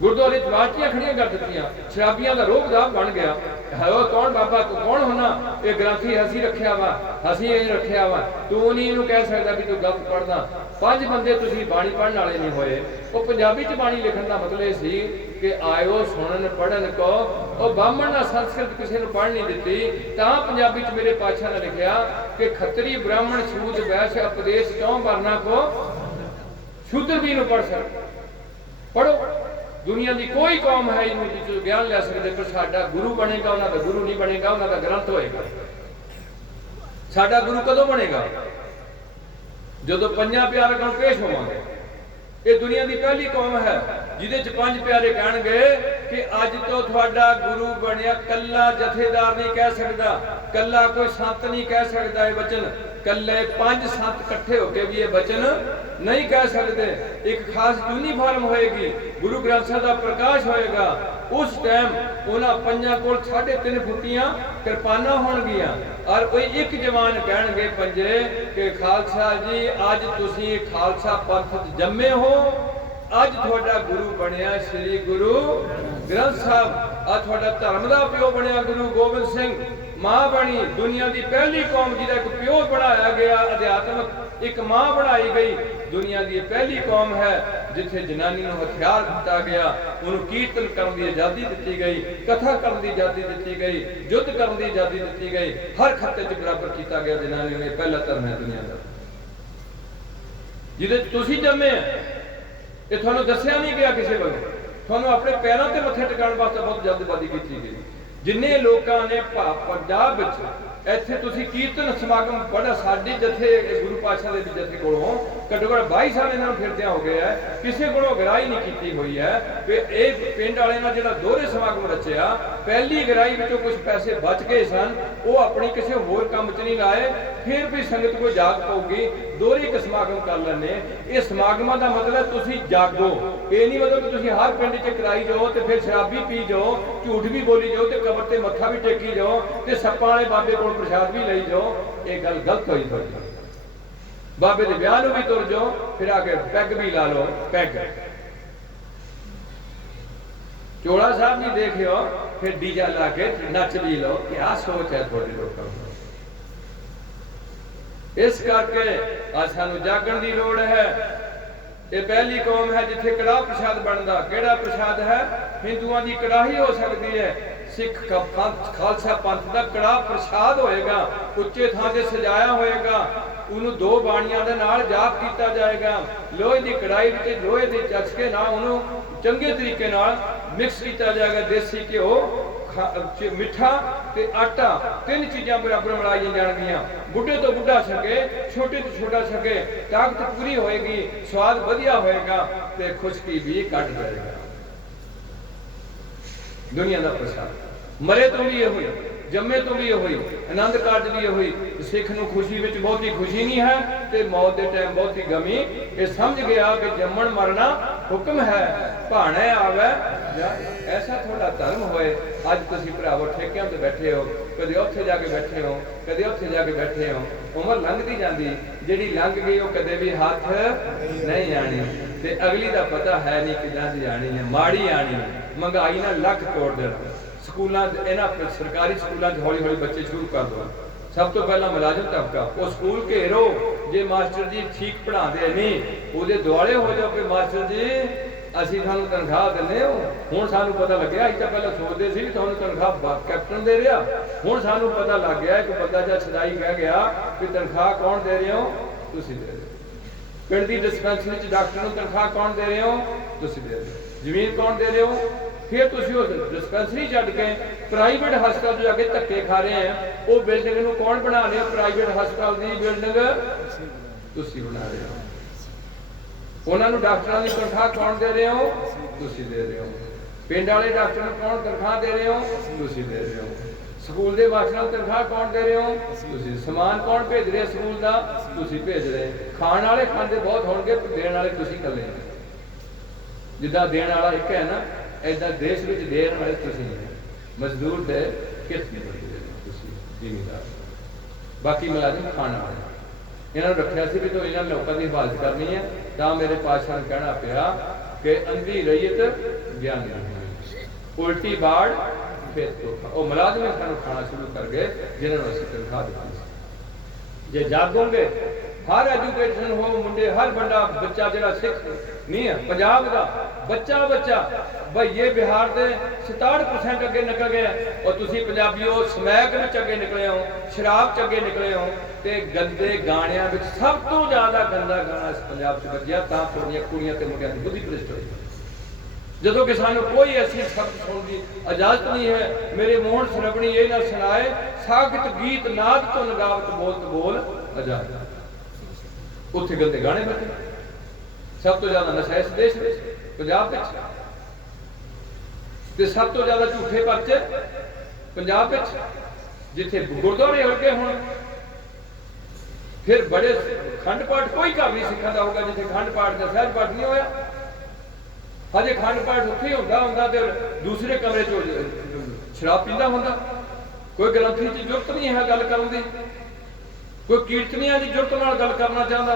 ਗੁਰਦੁਆਰੇ 'ਚ ਬਾਲਟੀਆਂ ਖੜੀਆਂ ਕਰ ਦਿੱਤੀਆਂ, ਸ਼ਰਾਬੀਆਂ ਦਾ ਰੋਕਦਾ ਬਣ ਗਿਆ। ਹੈਲੋ ਕੌਣ ਬਾਬਾ, ਤੂੰ ਕੌਣ ਹੋਣਾ? ਇਹ ਗ੍ਰੰਥੀ ਅਸੀਂ ਰੱਖਿਆ ਵਾ, ਅਸੀਂ ਇਹ ਰੱਖਿਆ ਵਾ, ਤੂੰ ਨਹੀਂ ਇਹਨੂੰ ਕਹਿ ਸਕਦਾ ਵੀ ਤੂੰ ਗਲਤ ਪੜ੍ਹਦਾ। 5 ਬੰਦੇ ਤੁਸੀਂ ਬਾਣੀ ਪੜ੍ਹਨ ਵਾਲੇ ਨਹੀਂ ਹੋਏ। ਉਹ ਪੰਜਾਬੀ 'ਚ ਬਾਣੀ ਲਿਖਣ ਦਾ ਮਤਲਬ ਇਹ ਸੀ ਕਿ ਆਇਓ ਸੁਣਨ ਪੜ੍ਹਨ ਕੋ। ਉਹ ਬਾਹਮਣ ਨਾਲ ਸੰਸਕ੍ਰਿਤ ਕਿਸੇ ਨੂੰ ਪੜ੍ਹ ਨਹੀਂ ਦਿੱਤੀ, ਤਾਂ ਪੰਜਾਬੀ 'ਚ ਮੇਰੇ ਪਾਤਸ਼ਾਹ ਨੇ ਲਿਖਿਆ ਕਿ ਖੱਤਰੀ ਬ੍ਰਾਹਮਣ ਸੂਦ ਵੈਸ਼ ਉਪਦੇਸ਼ ਕਿਉਂ ਵਰਨਾ ਕੋ ਸ਼ੂਦਰ ਵੀ ਨੂੰ ਪੜ੍ਹ ਸਕ। ਪੜ੍ਹੋ। ਦੁਨੀਆ ਦੀ ਕੋਈ ਕੌਮ ਹੈ ਇਹਨੂੰ ਜਿੱਥੇ ਗਿਆਨ ਲੈ ਸਕਦੇ, ਪਰ ਸਾਡਾ ਗੁਰੂ ਬਣੇਗਾ, ਉਹਨਾਂ ਦਾ ਗੁਰੂ ਨਹੀਂ ਬਣੇਗਾ, ਉਹਨਾਂ ਦਾ ਗ੍ਰੰਥ ਹੋਏਗਾ। ਸਾਡਾ ਗੁਰੂ ਕਦੋਂ ਬਣੇਗਾ? ਜਦੋਂ 5 ਪਿਆਰਿਆਂ ਕੋਲ ਪੇਸ਼ ਹੋਵਾਂਗੇ। ਇਹ ਦੁਨੀਆ ਦੀ ਪਹਿਲੀ ਕੌਮ ਹੈ ਜਿਹਦੇ 'ਚ 5 ਪਿਆਰੇ ਕਹਿਣਗੇ ਕਿ ਅੱਜ ਤੋਂ ਤੁਹਾਡਾ ਗੁਰੂ ਬਣਿਆ। ਕੱਲਾ ਜਥੇਦਾਰ ਨਹੀਂ ਕਹਿ ਸਕਦਾ, ਕੱਲਾ ਕੋਈ ਸੰਤ ਨਹੀਂ ਕਹਿ ਸਕਦਾ ਇਹ ਵਚਨ, ਕੱਲੇ 5 ਸੰਤ ਇਕੱਠੇ ਹੋ ਕੇ ਵੀ ਇਹ ਵਚਨ ਨਹੀਂ ਕਹਿ ਸਕਦੇ। ਇੱਕ ਖਾਸ ਯੂਨੀਫਾਰਮ ਹੋਏਗੀ, ਗੁਰੂ ਗ੍ਰੰਥ ਸਾਹਿਬ ਦਾ ਪ੍ਰਕਾਸ਼ ਹੋਏਗਾ, उस टाइम उन्हां पंजां कोल 3.5 फुटियां किरपानां होणगियां और कोई एक जवान कहणगे पंजे कि खालसा जी अज तुसीं खालसा पंथ जम्मे हो, अज तुहाडा गुरु बनिया श्री गुरु ग्रंथ साहब, अज तुहाडा धर्म दा प्यो बनिया गुरु गोबिंद सिंह, मां बनी दुनिया की पहली कौम जिहदा एक प्यो बनाया गया, अध्यात्मक एक मां बनाई गई, दुनिया की पहली कौम है जिथे जनानी नूं हथियार दिता गया, उन्होंने कीर्तन करने की आज़ादी दी गई, कथा करने की आज़ादी दी गई, युद्ध करने की आज़ादी दी गई, हर खत्ते च बराबर किया गया। जनानी ने पहला धर्म है दुनिया का जिहदे तुसीं जम्मे ये तुहानूं दस्सिया नहीं गया किसी वल्लों, तुहानूं अपने पैरों ते मत्थे टिकाउण वास्ते बहुत जल्दबाजी की गई। जिन्ने लोगों ने पंजाब इत्थे तुसीं कीर्तन समागम बड़ा साडी जथे गुरु पातशाह दे जथे कोलों घट्टो घट्ट 22 साल इन्हां नूं फिरदियां हो गए है, किसी कोलों गराही नहीं की हुई है कि इह पिंड वाले नाल जिहड़ा दोहरे समागम रचिया, पहली गराही विचों कुछ पैसे बच गए सन, वो अपनी किसी होर काम च नहीं लाए, फिर भी संगत कोई जाग पाऊगी, दोहरे एक समागम कर लैने। ये समागमां दा मतलब तुसीं जागो, ये नहीं मतलब कि तुसीं हर पिंड च कराई जाओ ते फिर शराबी पी जाओ, झूठ भी बोली जाओ ते कबर ते मत्था भी टेकी जाओ ते सप्पां वाले बाबे कोल प्रसाद भी लई जाओ, ये गल गलत होई तुहाडी। बाबे दे ब्याह नूं भी तुर जाओ, फिर आके पैग भी ला लो, पैग चोड़ा साहब भी देखियो, फिर डीजा ला के नच भी लो, क्या सोच है थोड़े लोगों की। इस करके आज सानू जागण की लोड़ है। ये पहली कौम है जिथे कड़ाह प्रसाद बनता, केड़ा प्रसाद है? हिंदुओं की कड़ाही हो सकती है, सिख का पंथ खालसा पंथ का कड़ाह प्रसाद होएगा, उच्चे थां ते सजाया होएगा, उन्होंने 2 बाणियां दे नाल जाप किया जाएगा, लोहे की कड़ाही विच लोहे के चचके नाल उन्होंने चंगे तरीके नाल मिक्स किया जाएगा, देसी घ्यो मिठा ते आटा 3 चीज़ां बराबर मिलाई जाएगियां, बुढ़े तो बुढ़ा सके, छोटे तो छोटा सके, ताकत पूरी होएगी, स्वाद वधिया होएगा ते खुशकी भी कट जाएगा। दुनिया का प्रसाद मरे तो भी ये हुई, जम्मे तो भी ये हुई, आनंद कारज भी ये हुई। सिख नूं खुशी विच बहुती खुशी नहीं है ते मौत के टाइम बहुती गमी, ये समझ गया कि जम्मण मरना हुक्म है, भाणे आवे ऐसा थोड़ा धर्म होए। अज तुसीं भरावो ठेकियां ते बैठे हो, कदे उत्थे जाके बैठे हो, कदे उत्थे जाके बैठे हो, उम्र लंघदी जांदी, जिहड़ी लंघ गई वो कदे भी हाथ नहीं आनी ते अगली दा पता है नहीं किदां दी आनी है, माड़ी आनी है। महंगाई ना लख तोड़ देना, स्कूलों इन्हां सरकारी स्कूलों हौली हौली बच्चे शुरू कर दो। सब तो पहला मुलाजम तबका वो स्कूल घेरो, जे मास्टर जी ठीक पढ़ाते नहीं उहदे दुआले हो जाओ कि मास्टर जी असीं तुहानूं तनख्वाह दिंदे हो, हुण सानूं पता लग्या, असीं तां पहलां सोचदे सी तुहानूं तनख्वाह कैप्टन दे रिहा, हुण सानूं पता लग गया कि बंदा जा सदाई कह गया कि तनख्वाह कौन दे रहे हो, तुसीं दे रहे हो। पिंड दी डिस्पैंसरी च डॉक्टर नूं तनख्वाह कौन दे रहे हो, तुसीं दे रहे हो। जमीन कौन दे रहे हो, फिर तुसीं उस डिस्पैंसरी छड्ड के प्राइवेट हस्पताल जो जाके धक्के खा रहे हैं, वो बिल्डिंग नूं कौन बना रहे हो, प्राइवेट हस्पताल दी बिल्डिंग तुसीं बना रहे हो। उन्होंने डॉक्टरों की तनख्वाह कौन दे रहे हो, तुसीं दे रहे हो। पिंड वाले डॉक्टर को कौन तनख्वाह दे रहे हो, तुसीं दे रहे हो। स्कूल के मास्टरों को तनख्वाह कौन दे रहे हो, तुसीं। समान कौन भेज रहे स्कूल का, तुसीं भेज रहे। खाण वाले खांदे बहुत होणगे, देण वाले तुसीं इकल्ले। जिद्दां देण वाला एक है ना, इदां देश में देण वाले तुसीं हैं। मजदूर ते कित नहीं बदले तुसीं, जिमीदार, बाकी मुलाजिम खाण वाले। इन्होंने रखा सी भी तो इन्होंने लोगों की हिफाजत करनी है, तो मेरे पातशाह ने कहना पिया कि अंधी रईयत ज्ञानी होनी, उल्टी बाड़ फिर धोखा। वो मुलाजम सानू खाना शुरू कर गए जिन्होंने असीं तनख्वाह दी। जे जागोगे हर एजुकेशन हो, मुंडे हर बंदा बच्चा जो सिख नहीं है पंजाब का बच्चा भाई ये बिहार के 67% अगे निकल गए, और तुसीं पंजाबीओ समैक में अगे निकले हो, शराब च अगे निकले हो, ते गंदे गाणियां विच सब तो ज्यादा गंदा गाना इस पंजाब च बजिया, तां थोड़ियां कुड़ियां ते मुंडियां दी बुद्धि भ्रष्ट होई। जदों कि सानू कोई ऐसी शब्द सुनने की इजाजत नहीं है। मेरे मोहन सरवणी ये ना सुनाए, सागत गीत नाद तो नगावत बोलत बोल आजाद। उत्थे गंदे गाने बजे, सब तो ज्यादा नशा इस देश में पंजाब में, सब तो ज्यादा झूठे परचे पंजाब में, जिथे गुरुद्वारे हो गए हों, फिर बड़े खंड पाठ कोई घर नहीं सिखा होगा जिथे खंड पाठ का सहज पाठ नहीं होया। हजे खंड पाठ उत्थे ही होंदा ते दूसरे कमरे चो शराब पींदा होंदा। कोई ग्रंथी च जुरत नहीं है गल करन दी, कोई कीर्तनिया की जुरत नाल गल करना चाहता।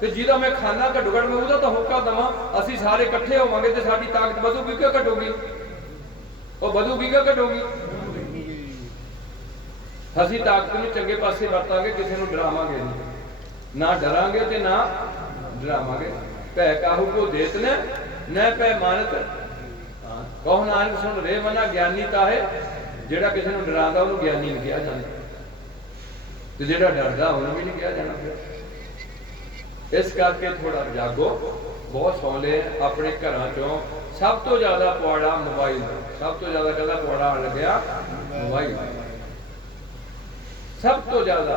तो जिहदा मैं खाना घट्टो घट्ट मैं उहदा तां होका देवां, असीं सारे इकट्ठे होवांगे ते साडी ताकत वधूगी कि घटूगी? वो वधूगी कि घटूगी? असीं ताकत नूं चंगे पासे वरतांगे, किसी नूं डरावांगे नहीं, ना डरांगे ते ना डरावांगे। भै काहू को देत न पै मानत, कहो नानक सुन रे मना ज्ञानी ताहे। जिहड़ा किसी नूं डरांदा उहनूं ज्ञानी नहीं कहा जांदा, ते जिहड़ा डरदा उहनूं भी नहीं कहा जाना। इस करके थोड़ा जागो, बहुत सौले अपने घरां चों। सब तो ज्यादा पौड़ा मोबाइल, सब तो ज्यादा कहता पौड़ा आन लग्या मोबाइल, सब तो ज्यादा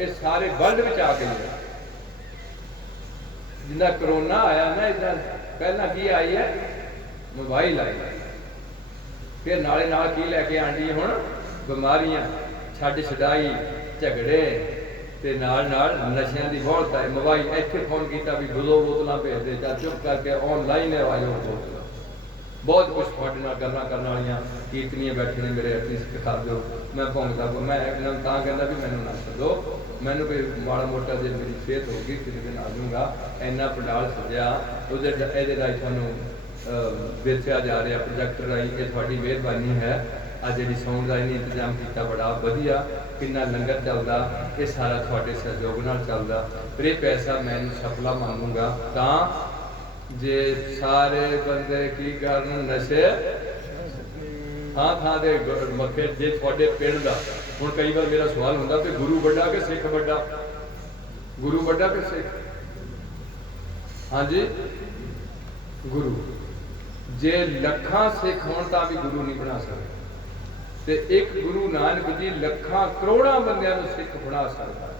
ये सारे वर्ल्ड में आ गई है। जिंदा करोना आया ना, इदा पहला की आई है मोबाइल आई, फिर नाले नाल की लैके आंदी हुण बीमारियां, छड्ड छडाई, झगड़े ते नाल नाल नशियां दी बहुत है। मोबाइल इत्थे फोन किया भी 2 बोतलां भेज दे, चाहे चुप करके ऑनलाइन है आयो बोतल। बहुत कुछ थोड़े नाल गल्लां करन वालियां कीर्तनियां बैठे ने मेरे अपनी सिखा दो। मैं भौंकदा मैं एकदम तां कहंदा भी मैनूं ना सदो, मैनूं कोई माड़ा मोटा जे मेरी सेहत होगी किसी दिन आ जाऊंगा। इन्ना पंडाल सजिया उधर इहदे राही तुहानूं वेचया जा रहा प्रोजैक्ट राही, ये थोड़ी मेहरबानी है। अज जी सौण का इन्हें इंतजाम किया बड़ा वधिया, किन्ना लंगर चलदा, ये सारा थोड़े सहयोग नाल चलदा। पर यह पैसा मैं सफला मांगूंगा तां जे सारे बंदे की करन नशे थां थां दे मथे। जे थोड़े पिंड दा हुण कई बार मेरा सवाल हुंदा कि गुरु बड़ा कि सिख बड़ा, गुरु बड़ा कि सिख? हाँ जी गुरु। जे लखां सिख होण तां भी गुरु नहीं बना सकते, ते एक गुरु नानक जी लखां करोड़ां बंदियां नूं सिख बना सकदा।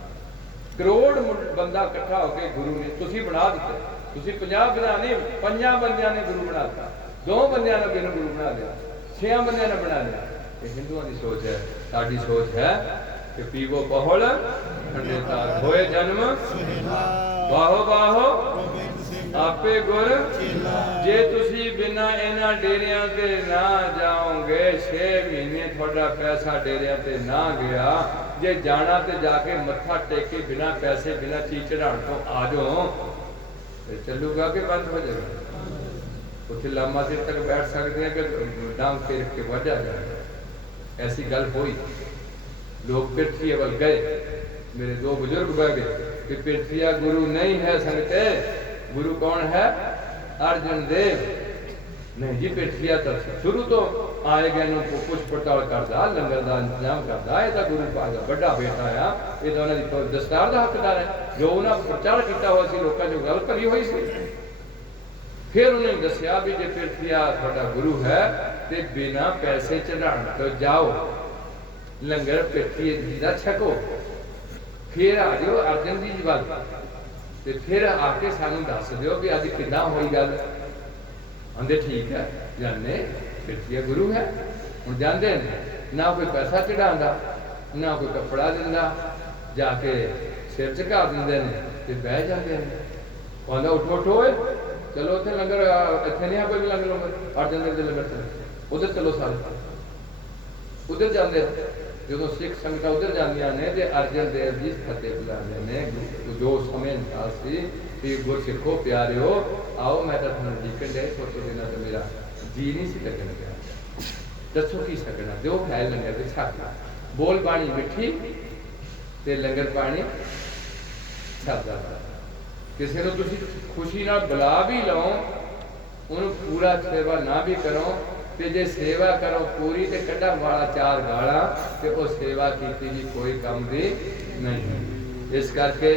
करोड़ बंदा इकट्ठा होकर गुरु ने तुसीं बना दिते, तुसीं 50 बना नहीं, 5 बंदियां ने गुरु बनाता, 2 बंदियां ने बिन गुरु बना लिया, 6 बंदियां ने बना लिया। ये हिंदुओं की सोच है। साडी सोच है कि पीवो पहुल ठंडे तार, होए जन्म बाहो बाहो आपे गुर। जे तुसी बिना इन्हां डेरियां ते ना जाओगे, 6 महीने थोड़ा पैसा डेरियां ते ना गया, जे जाना ते जाके मत्था टेक के बिना पैसे बिना चीज चढ़ाने तो आ जाओ, तो चलूगा कि बंद हो जाएगा? उत्थे लम्मा चिर तक बैठ सकते हैं कि डांग फेर के वजा जाए। ऐसी गल हुई, लोग पृथ्वी अवल गए, मेरे 2 बुजुर्ग बह गए कि पृथ्वी गुरु नहीं है संगते, गुरु कौन है? अर्जुन देव। नहीं जी, पृथ्वी तो शुरू तो आए गए कुछ पड़ताल करता, लंगर का इंतजाम करता, यह तो गुरु पाक का बड़ा बेटा आ, ये तो उन्होंने दस्तार का हकदार है। जो उन्होंने प्रचार किया हुआ सी, लोगों जो गल करी हुई सी। फिर उन्हें दसिया भी जे पृथ्वी थोड़ा गुरु है तो बिना पैसे चढ़ाने तो जाओ, लंगर पृथ्वी जी का छको, फिर आ जाओ अर्जन जी वल, ते फिर आके सानू दस दिओ कि अज किदां होई गल। आंदे ठीक है, जाने पृथ्वी गुरु है। हुण जांदे ने, ना कोई पैसा चढ़ांदा, ना कोई कपड़ा दिंदा, जाके सिर झुका दिंदे ने ते बह जांदे ने। आंदा उठो उठो चलो उत्थे लंगर, इत्थे नहीं है कोई भी लंगर, लंगर अर्जन देव दे लंगर चले, उधर चलो सारे उधर जाते। जो सिख संगत उधर जांदियां ने ते अर्जन देव जी फतेह बुलाते ने। जो समय सी गुर सिखो प्यारिओ आओ, मैं तो तुहानूं डीकन दे छोटे दिनों तो मेरा जी नहीं सी लगन गया, दसो की सकना, जो है लंगर दे छक बोल बाणी मिठी ते लंगर पानी छादा। किसी को तुसी खुशी नाल बुला भी लो, उन्होंने पूरा सेवा ना भी करो, तो जे सेवा करो पूरी तो कढ़न वाला 4 गाला, तो वो सेवा की जी कोई काम दी नहीं। इस करके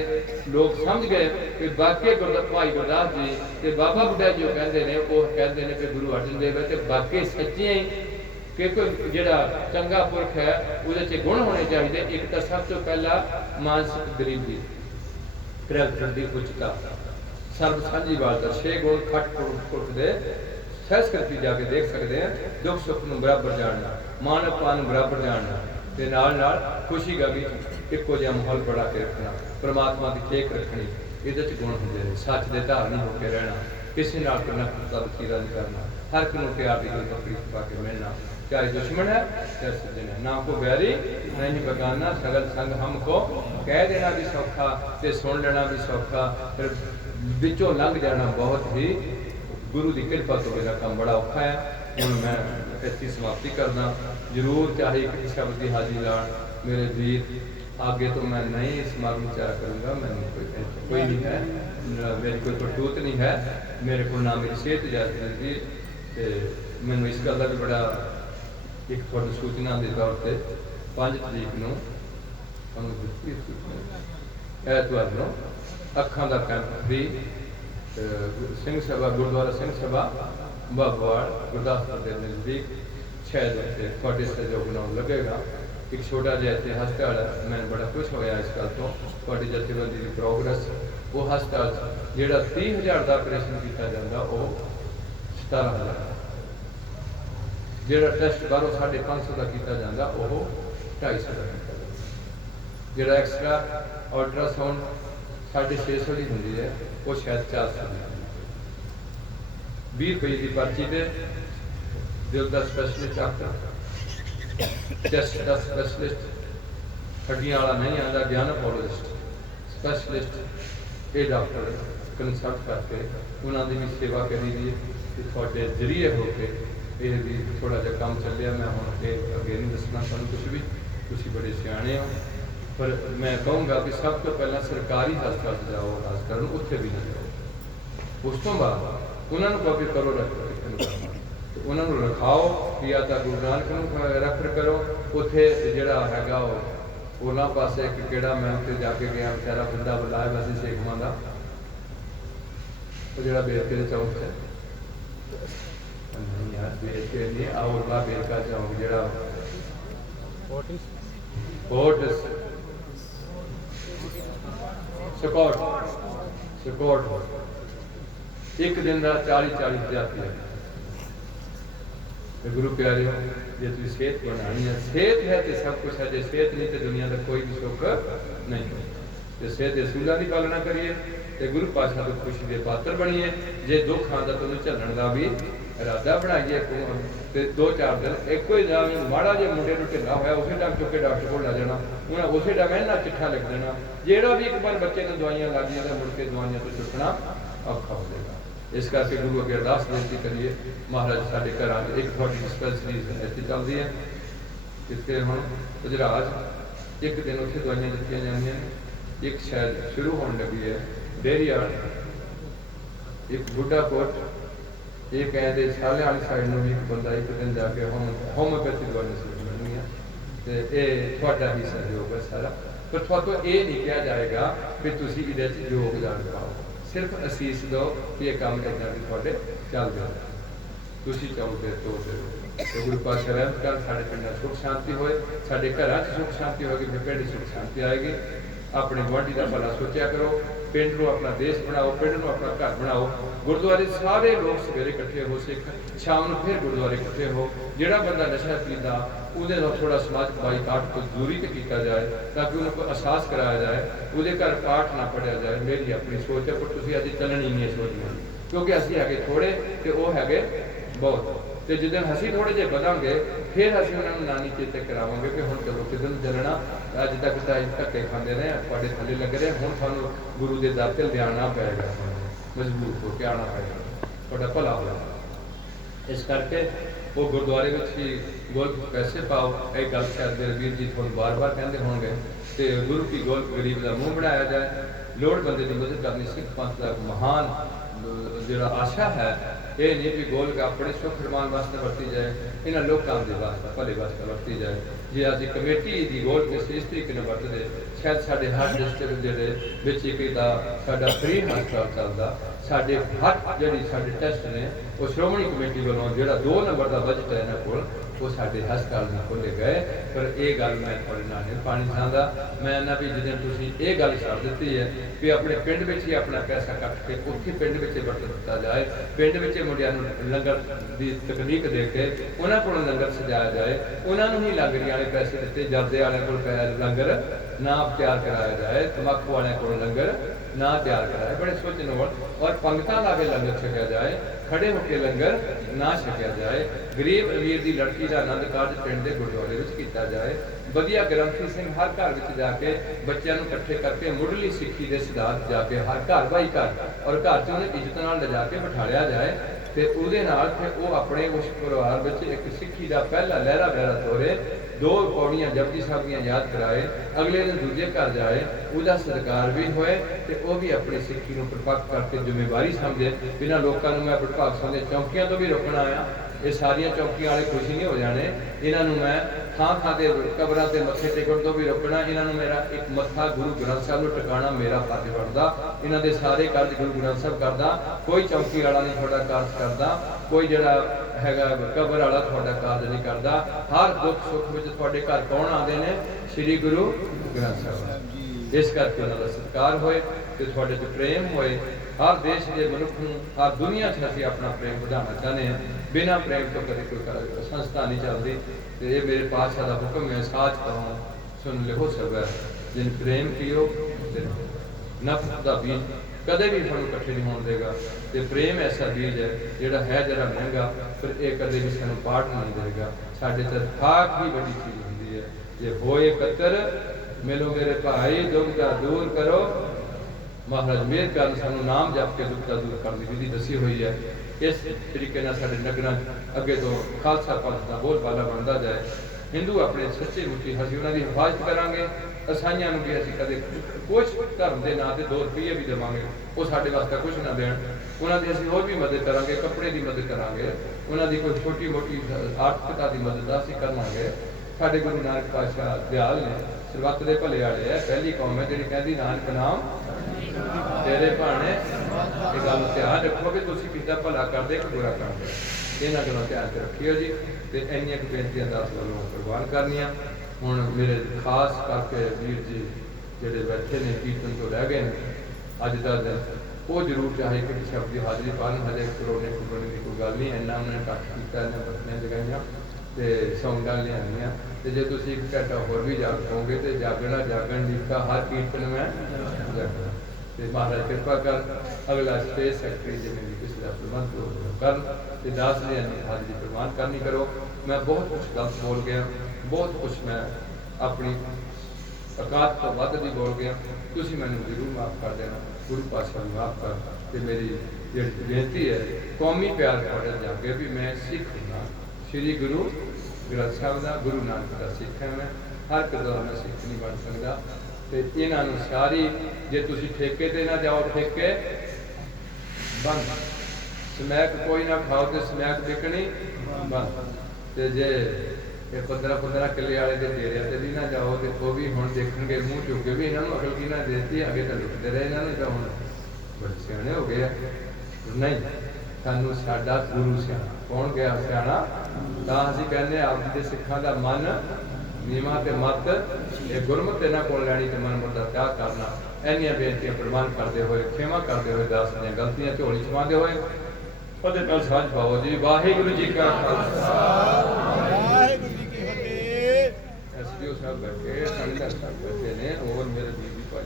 लोग समझ गए कि बाकी भाई गुरदास जी ते बाबा बुढ़ा जी कहते हैं, वो कहते हैं कि गुरु अर्जन देव है, तो बाकी सच्चियां ही कि कोई जो चंगा पुरख है वो गुण होने चाहिए। एक तो सब तो पहला मानसिक गरीबी, करैक्टर की उच्चता, सर्व सांझी वालता, 6 गुण खट फुट दे सहस्कृति जाके देख सकते हैं। दुख सुख में बराबर जानना, मान अपमान बराबर जानना, ते नाल नाल खुशी गमी एको जिहा माहौल बना के रखना, परमात्मा की टेक रखनी, ये गुण होंगे ने। सच के धारनी होकर रहना, किसी नाल कोई नफरत वतीरा नहीं करना, हर एक नूं प्यार दी बकरी छुपा के मिलना, चाहे दुश्मन है चाहे सज्जन है, ना को बैरी नहीं बगाना, सगल संग हमको कह देना भी सौखा ते सुन लेना भी सौखा, फिर विचों लंघ जाना बहुत ही गुरु की कृपा तो मेरा काम बड़ा औखा है। हुण मैं इसकी समाप्ति करना, जरूर चाहे एक शब्द की हाजी लाण मेरे वीर, आगे तो मैं नहीं समागम चाह करूँगा, मैंने कोई नहीं है, मेरी कोई करतूत नहीं है, मेरे को ना मेरी सेहत इजाजत मिलती, तो मैंने इस गल का भी बड़ा एक थोड़ी सूचना के तौर पर 5 तरीक नूं ऐतवार नूं अखां दा कैंप फ्री सिंह सभा गुरुद्वारा सिंह सभा बाबवाड़ गुरदासपुर के नज़दीक शायद उत्थे थोड़े सहयोग नाल लगेगा। एक छोटा जिहा इत्थे हस्पताल है, मैं बड़ा खुश होया इस गल तो थोड़ी जथेबंदी की प्रोग्रेस, वो हस्पताल जिहड़ा 30,000 का ऑपरेशन किया जाता वो 17,000, जिहड़ा टेस्ट बाहरों 550 का किया जाता वो 250 का किया जाता, जिहड़ा एक्सट्रा अल्ट्रासाउंड 650 की होंदी है वो शायद 400 की, 20 रुपये की पर्ची से दिल का स्पैशलिस्ट डॉक्टर, चेस्ट का स्पैशलिस्ट, हड्डियां वाला नहीं आता गायनेकोलॉजिस्ट स्पैशलिस्ट, ये डॉक्टर कंसल्ट करके उन्होंने भी सेवा करी दी कि थोड़े जरिए होकर ये भी थोड़ा जहा काम चलिया। मैं हूँ अगे नहीं दसना तुम कुछ भी, तुम बड़े सियाने हो, पर मैं कहूँगा कि सब तो पहला सरकारी हस्पताल जाओ, हस्पताल उत्थे भी नहीं जाओ, उस तो बाद उन्होंने कॉपी करो तो उन्होंने रखाओ, या तो गुरु नानक रैफर करो, उत्थे जिहड़ा हैगा उन्होंने पासे एक केड़ा मैं उत्थे जाके गया बेचारा बंदा बुलाया वैसे सेखवां दा, वो जिहड़ा बेरके चौक है नहीं यार बेरके नहीं आउला बेरका चौक जिहड़ा फोर्टिस स्कॉट एक दिन का 40-40 हज़ार है। गुरु प्यारे जे तुम सेहत बनानी है, सेहत है तो सब कुछ है, जो सेहत नहीं तो दुनिया का कोई भी सुख नहीं। जो सेहत के असूलों की पालना करिए तो गुरु पातशाह तो खुशी के पात्र बनीए, जे दुख आता तो झलण का भी इरादा बनाइए, तो 2-4 दिन एको ही माड़ा जो मुंडे को ढिला होया उस टाइम चुके डॉक्टर को ला जाना, उन्हें उस टाइम इन्ना चिट्ठा लिख देना, जो भी एक बार बच्चे ने दवाइयां लग गई मुड़ के दवाइयां तो चुकना औखा हो जाएगा। इस करके गुरु अगे अरदास बेनती करिए, महाराज साढ़े घर एक थोड़ी डिस्पैंसरी इतनी चलती है, इतने हम गुजरात एक दिन उत्थे दवाइयां दित्तियां जांदियां, एक शायद शुरू होने लगी है डेरी वाल, एक बुढ़ा कोट, एक कहते छाले वाली साइड में भी एक बंदा एक दिन जाके होम्योपैथी दवाइयां सीखनी है, तो यह थोड़ा ही सहयोग है सारा, पर थोड़ा ये नहीं कहा जाएगा कि तुम ये योगदान पाओ, सिर्फ असीस दो कि यह काम करना भी थोड़े चल जाए, तुम चाहोगे तो गुरु पातशाह रहमत कर साढ़े पिंडां सुख शांति होए, साढ़े घरां सुख शांति होगी, फिर पिंड सुख शांति आएगी। अपने गुआढ़ी का भला सोचा करो, पिंड को अपना देश बनाओ, पिंड को अपना घर बनाओ, गुरुद्वारे सारे लोग सवेरे इकट्ठे हो, सिख शाम को फिर गुरुद्वारे इकट्ठे हो, जिहड़ा बंदा नशा पींदा उहदे नाल थोड़ा समाज बाईकाट तो दूरी ते कीता जाए, ताकि उन्होंने एहसास कराया जाए, उहदे घर पाठ ना पढ़िया जाए। मेरी अपनी सोच है, पर तुसीं अज चलनी नहीं सोचना, क्योंकि असीं हैगे थोड़े ते वो हैगे बहुत, तो जिदन असीं थोड़े जे बढ़ांगे फिर असीं उन्होंने नानी चेते करावांगे कि हुण चलो किधर चलना, अज तक तो धक्के खाते रहे, तुहाडे थल्ले लग रहे, हुण तुहानूं गुरु के दर ते लिआना पएगा, मजबूर होकर आना पएगा, तुहाडा भला होगा। इस करके वो गुरुद्वारे में ही गोल्फ पैसे पाओ, एक गल शायद मेरे वीर जी थोड़ा बार बार कहते होंगे, तो गुरु की गोल्फ गरीब का मुँह बनाया जाए, लोड़ बंदे की मदद करनी सिख पंथ का महान जो आशा है, ये नहीं भी गोल का अपने सुख रमान वास्ते वरती जाए, इन्होंने लोगों के वास्ते भले वास्ते वरती जाए। जी अभी कमेटी की गोल किस इस तरीके ने वरतते, शायद साढ़े हर डिस्ट्रिक्ट जो फ्री हस्पताल चलता, साढ़े हर जी साढ़े टेस्ट ने वो श्रोमणी कमेटी वालों जो 2 नंबर का बजट है इन्होंने को वो साढ़े हस्पताल में खोले गए। पर यह गल मैं थोड़े नाल नहीं पानी चाहता, मैं ना भी जिस तुम ये गल छड़ दी है भी अपने पिंड में ही अपना पैसा कट के उत्थे पिंड में वरत दिता जाए, पिंड में मुंडिया लंगर की तकनीक दे के उन्होंने को लंगर सजाया जाए, उन्होंने ही लंगरी वाले पैसे दिते, जरदे वाले को लंगर ना तैयार कराया जाए, तंबाकू वाले को लंगर ना तैयार कराए, बड़े सोचने वाले, और पंगतां ला के लंगर छकिया जाए, खड़े होकर लंगर ना छकिया जाए, गरीब अमीर की लड़की का आनंद कारज पिंड के गुरुद्वारे में किया जाए, वधिया ग्रंथी सिंह हर घर में जाके बच्चों को इकट्ठे करके मुढ़ली सिक्खी के सिद्धांत जाके हर घर बाई घर और घर च उन्हें इज्जत नाल लिजा के बिठाया जाए, तो उहदे नाल फिर वो अपने उस परिवार में एक सिक्खी का पहला लहरा बहरा तोरे, 2 पौड़ियां जपजी साहब दियां याद कराए, अगले दिन दूजे घर जाए, उसका सत्कार भी होए, तो वह भी अपनी सिक्खी को प्रपक्ष करके जिम्मेवारी समझे। बिना लोगों को मैं भड़काव समझे चौंकियां तो भी रोकना आया, ये सारिया चौकियां वाले खुश नहीं हो जाने, इन्हों मैं थां थां ते कबरां ते मत्थे टेकण तो भी रोकना, इन्हों मेरा एक मत्था गुरु ग्रंथ साहब नूं टिकाणा मेरा फर्ज बनदा, इन्हां दे सारे कार्ज गुरु ग्रंथ साहब करदा, कोई चौकी वाला नहीं थोड़ा कार्ज करदा, कोई जिहड़ा हैगा कबर वाला थोड़ा कार्ज नहीं करदा, हर दुख सुख विच तुहाडे घर कौन आंदे ने? श्री गुरु ग्रंथ साहब। इस करके उन्हां दा सत्कार होए ते तुहाडे च प्रेम होए, हर देश के मनुख नूं हर दुनिया च असीं अपना प्रेम बढ़ाना चाहते हैं, बिना प्रेम तो कभी कोई संस्था नहीं चलती। तो ये मेरे पातशाह का हुक्म है, साच कहो सुन लिहो सब, जिन प्रेम कियो नफरत का बीज कदे भी सानू इकट्ठे नहीं होने देगा, तो प्रेम ऐसा बीज है जिहड़ा है जरा महंगा, फिर ये कदे भी सानू पाट नहीं देगा। साडे ते खाक ही बड़ी चीज होंदी है, जे होए कतर मिलो मेरे भाई दुख दा दूर करो, महाराज मेहर कर सानू नाम जप के दुख का दूर करने की विधि दसी हुई है। इस तरीके नाल साडे नगरां अगे तो खालसा पंथ का बोलबाला बनता जाए, हिंदू अपने सच्चे मुच्ची असीं उन्हां दी हिफाजत करांगे, ईसाइयां नूं भी असीं कदे कुछ धर्म के नाम से 2 रुपये भी देवांगे, वो साडे वास्ते कुछ ना देण, उन्हां दी असीं होर भी मदद करांगे, कपड़े की मदद करांगे, उन्हां दी कोई छोटी मोटी आर्थिकता की मदद असीं करांगे। साडे गुरु नानक पातशाह दयाल ने सरबत दे भले वाले है, पहली कौम है जिहड़ी कहंदी नानक नाम तेरे भाणे, ये गल ध्यान रखो कि तुसीं किदा भला करदे कि बुरा करदे, इन्हां गल्लां ध्यान च रखियो जी। ते इन्नियां कुछ बेनतियां दास वालों कुर्बान करनियां। हुण मेरे खास करके वीर जी जिहड़े बैठे ने कीर्तन तो रह गए ने अज दा दिन, वो जरूर चाहे कि शब्द की हाज़री पालन, हजे करोने कुरोने की कोई गल नहीं, इन्ना उन्होंने कट किया, इन्हें बत्तियां जगाइयां तो सौंगां लियाइयां, तो जे तुसीं 1 घंटा होर भी जाग पाओगे तो जागना जागण लिखा हर कीर्तन में जागना। तो महाराज कृपा कर अगला स्टेज सैकटरी जिन्हें भी किसी का प्रबंध कर दास ने हाजरी प्रवान करनी करो। मैं बहुत कुछ गलत बोल गया, बहुत कुछ मैं अपनी औकात तो वध भी बोल गया, तुसीं मैनूं जरूर माफ़ कर देना, गुरु पातशाह भी माफ़ कर। तो मेरी जी बेनती है कौमी प्यार तुहाडा जागे भी मैं सिख हाँ, श्री गुरु ग्रंथ साहब का गुरु नानक का सिख है, मैं हर कदम मैं सिख नहीं बन सकता। तो इन्हों सारी जे तुसीं ठेके ते ना जाओ, ठेके बंद, समैक कोई ना खाओ तो समैक बिकनी बंद, तो जे 15-15 किले वाले के डेरिया से भी ना जाओ तो वो भी हुण देखणगे मूँह चुक के भी इन्हों अकल की ना देती, अगे तो लुटते रहे इन्होंने, तो हुण बड़े सियाणे हो गए नहीं, सानू साडा गुरु सियाणा कौन गया सियाणा, तां असीं कहने आप जी दे सिखां दा मन नीवा ते मत ये गुरमत इन्हां कोल लैणी ते मन मुर्दा त्याग करना। इन्नियां बेनतियां प्रवान करते हुए खेमा करते हुए दास दीआं गलतियां झोली च पांदे होए ਉਹਦੇ ਨਾਲ ਸਾਂਝ ਪਾਓ ਜੀ। ਵਾਹਿਗੁਰੂ ਜੀ ਕਾ ਖਾਲਸਾ, ਵਾਹਿਗੁਰੂ ਜੀ ਕੀ ਫਤਿਹ। ਐਸਡੀਓ ਸਾਹਿਬ ਬੈਠੇ, ਸੰਗਤ ਸਾਹਿਬ ਬੈਠੇ।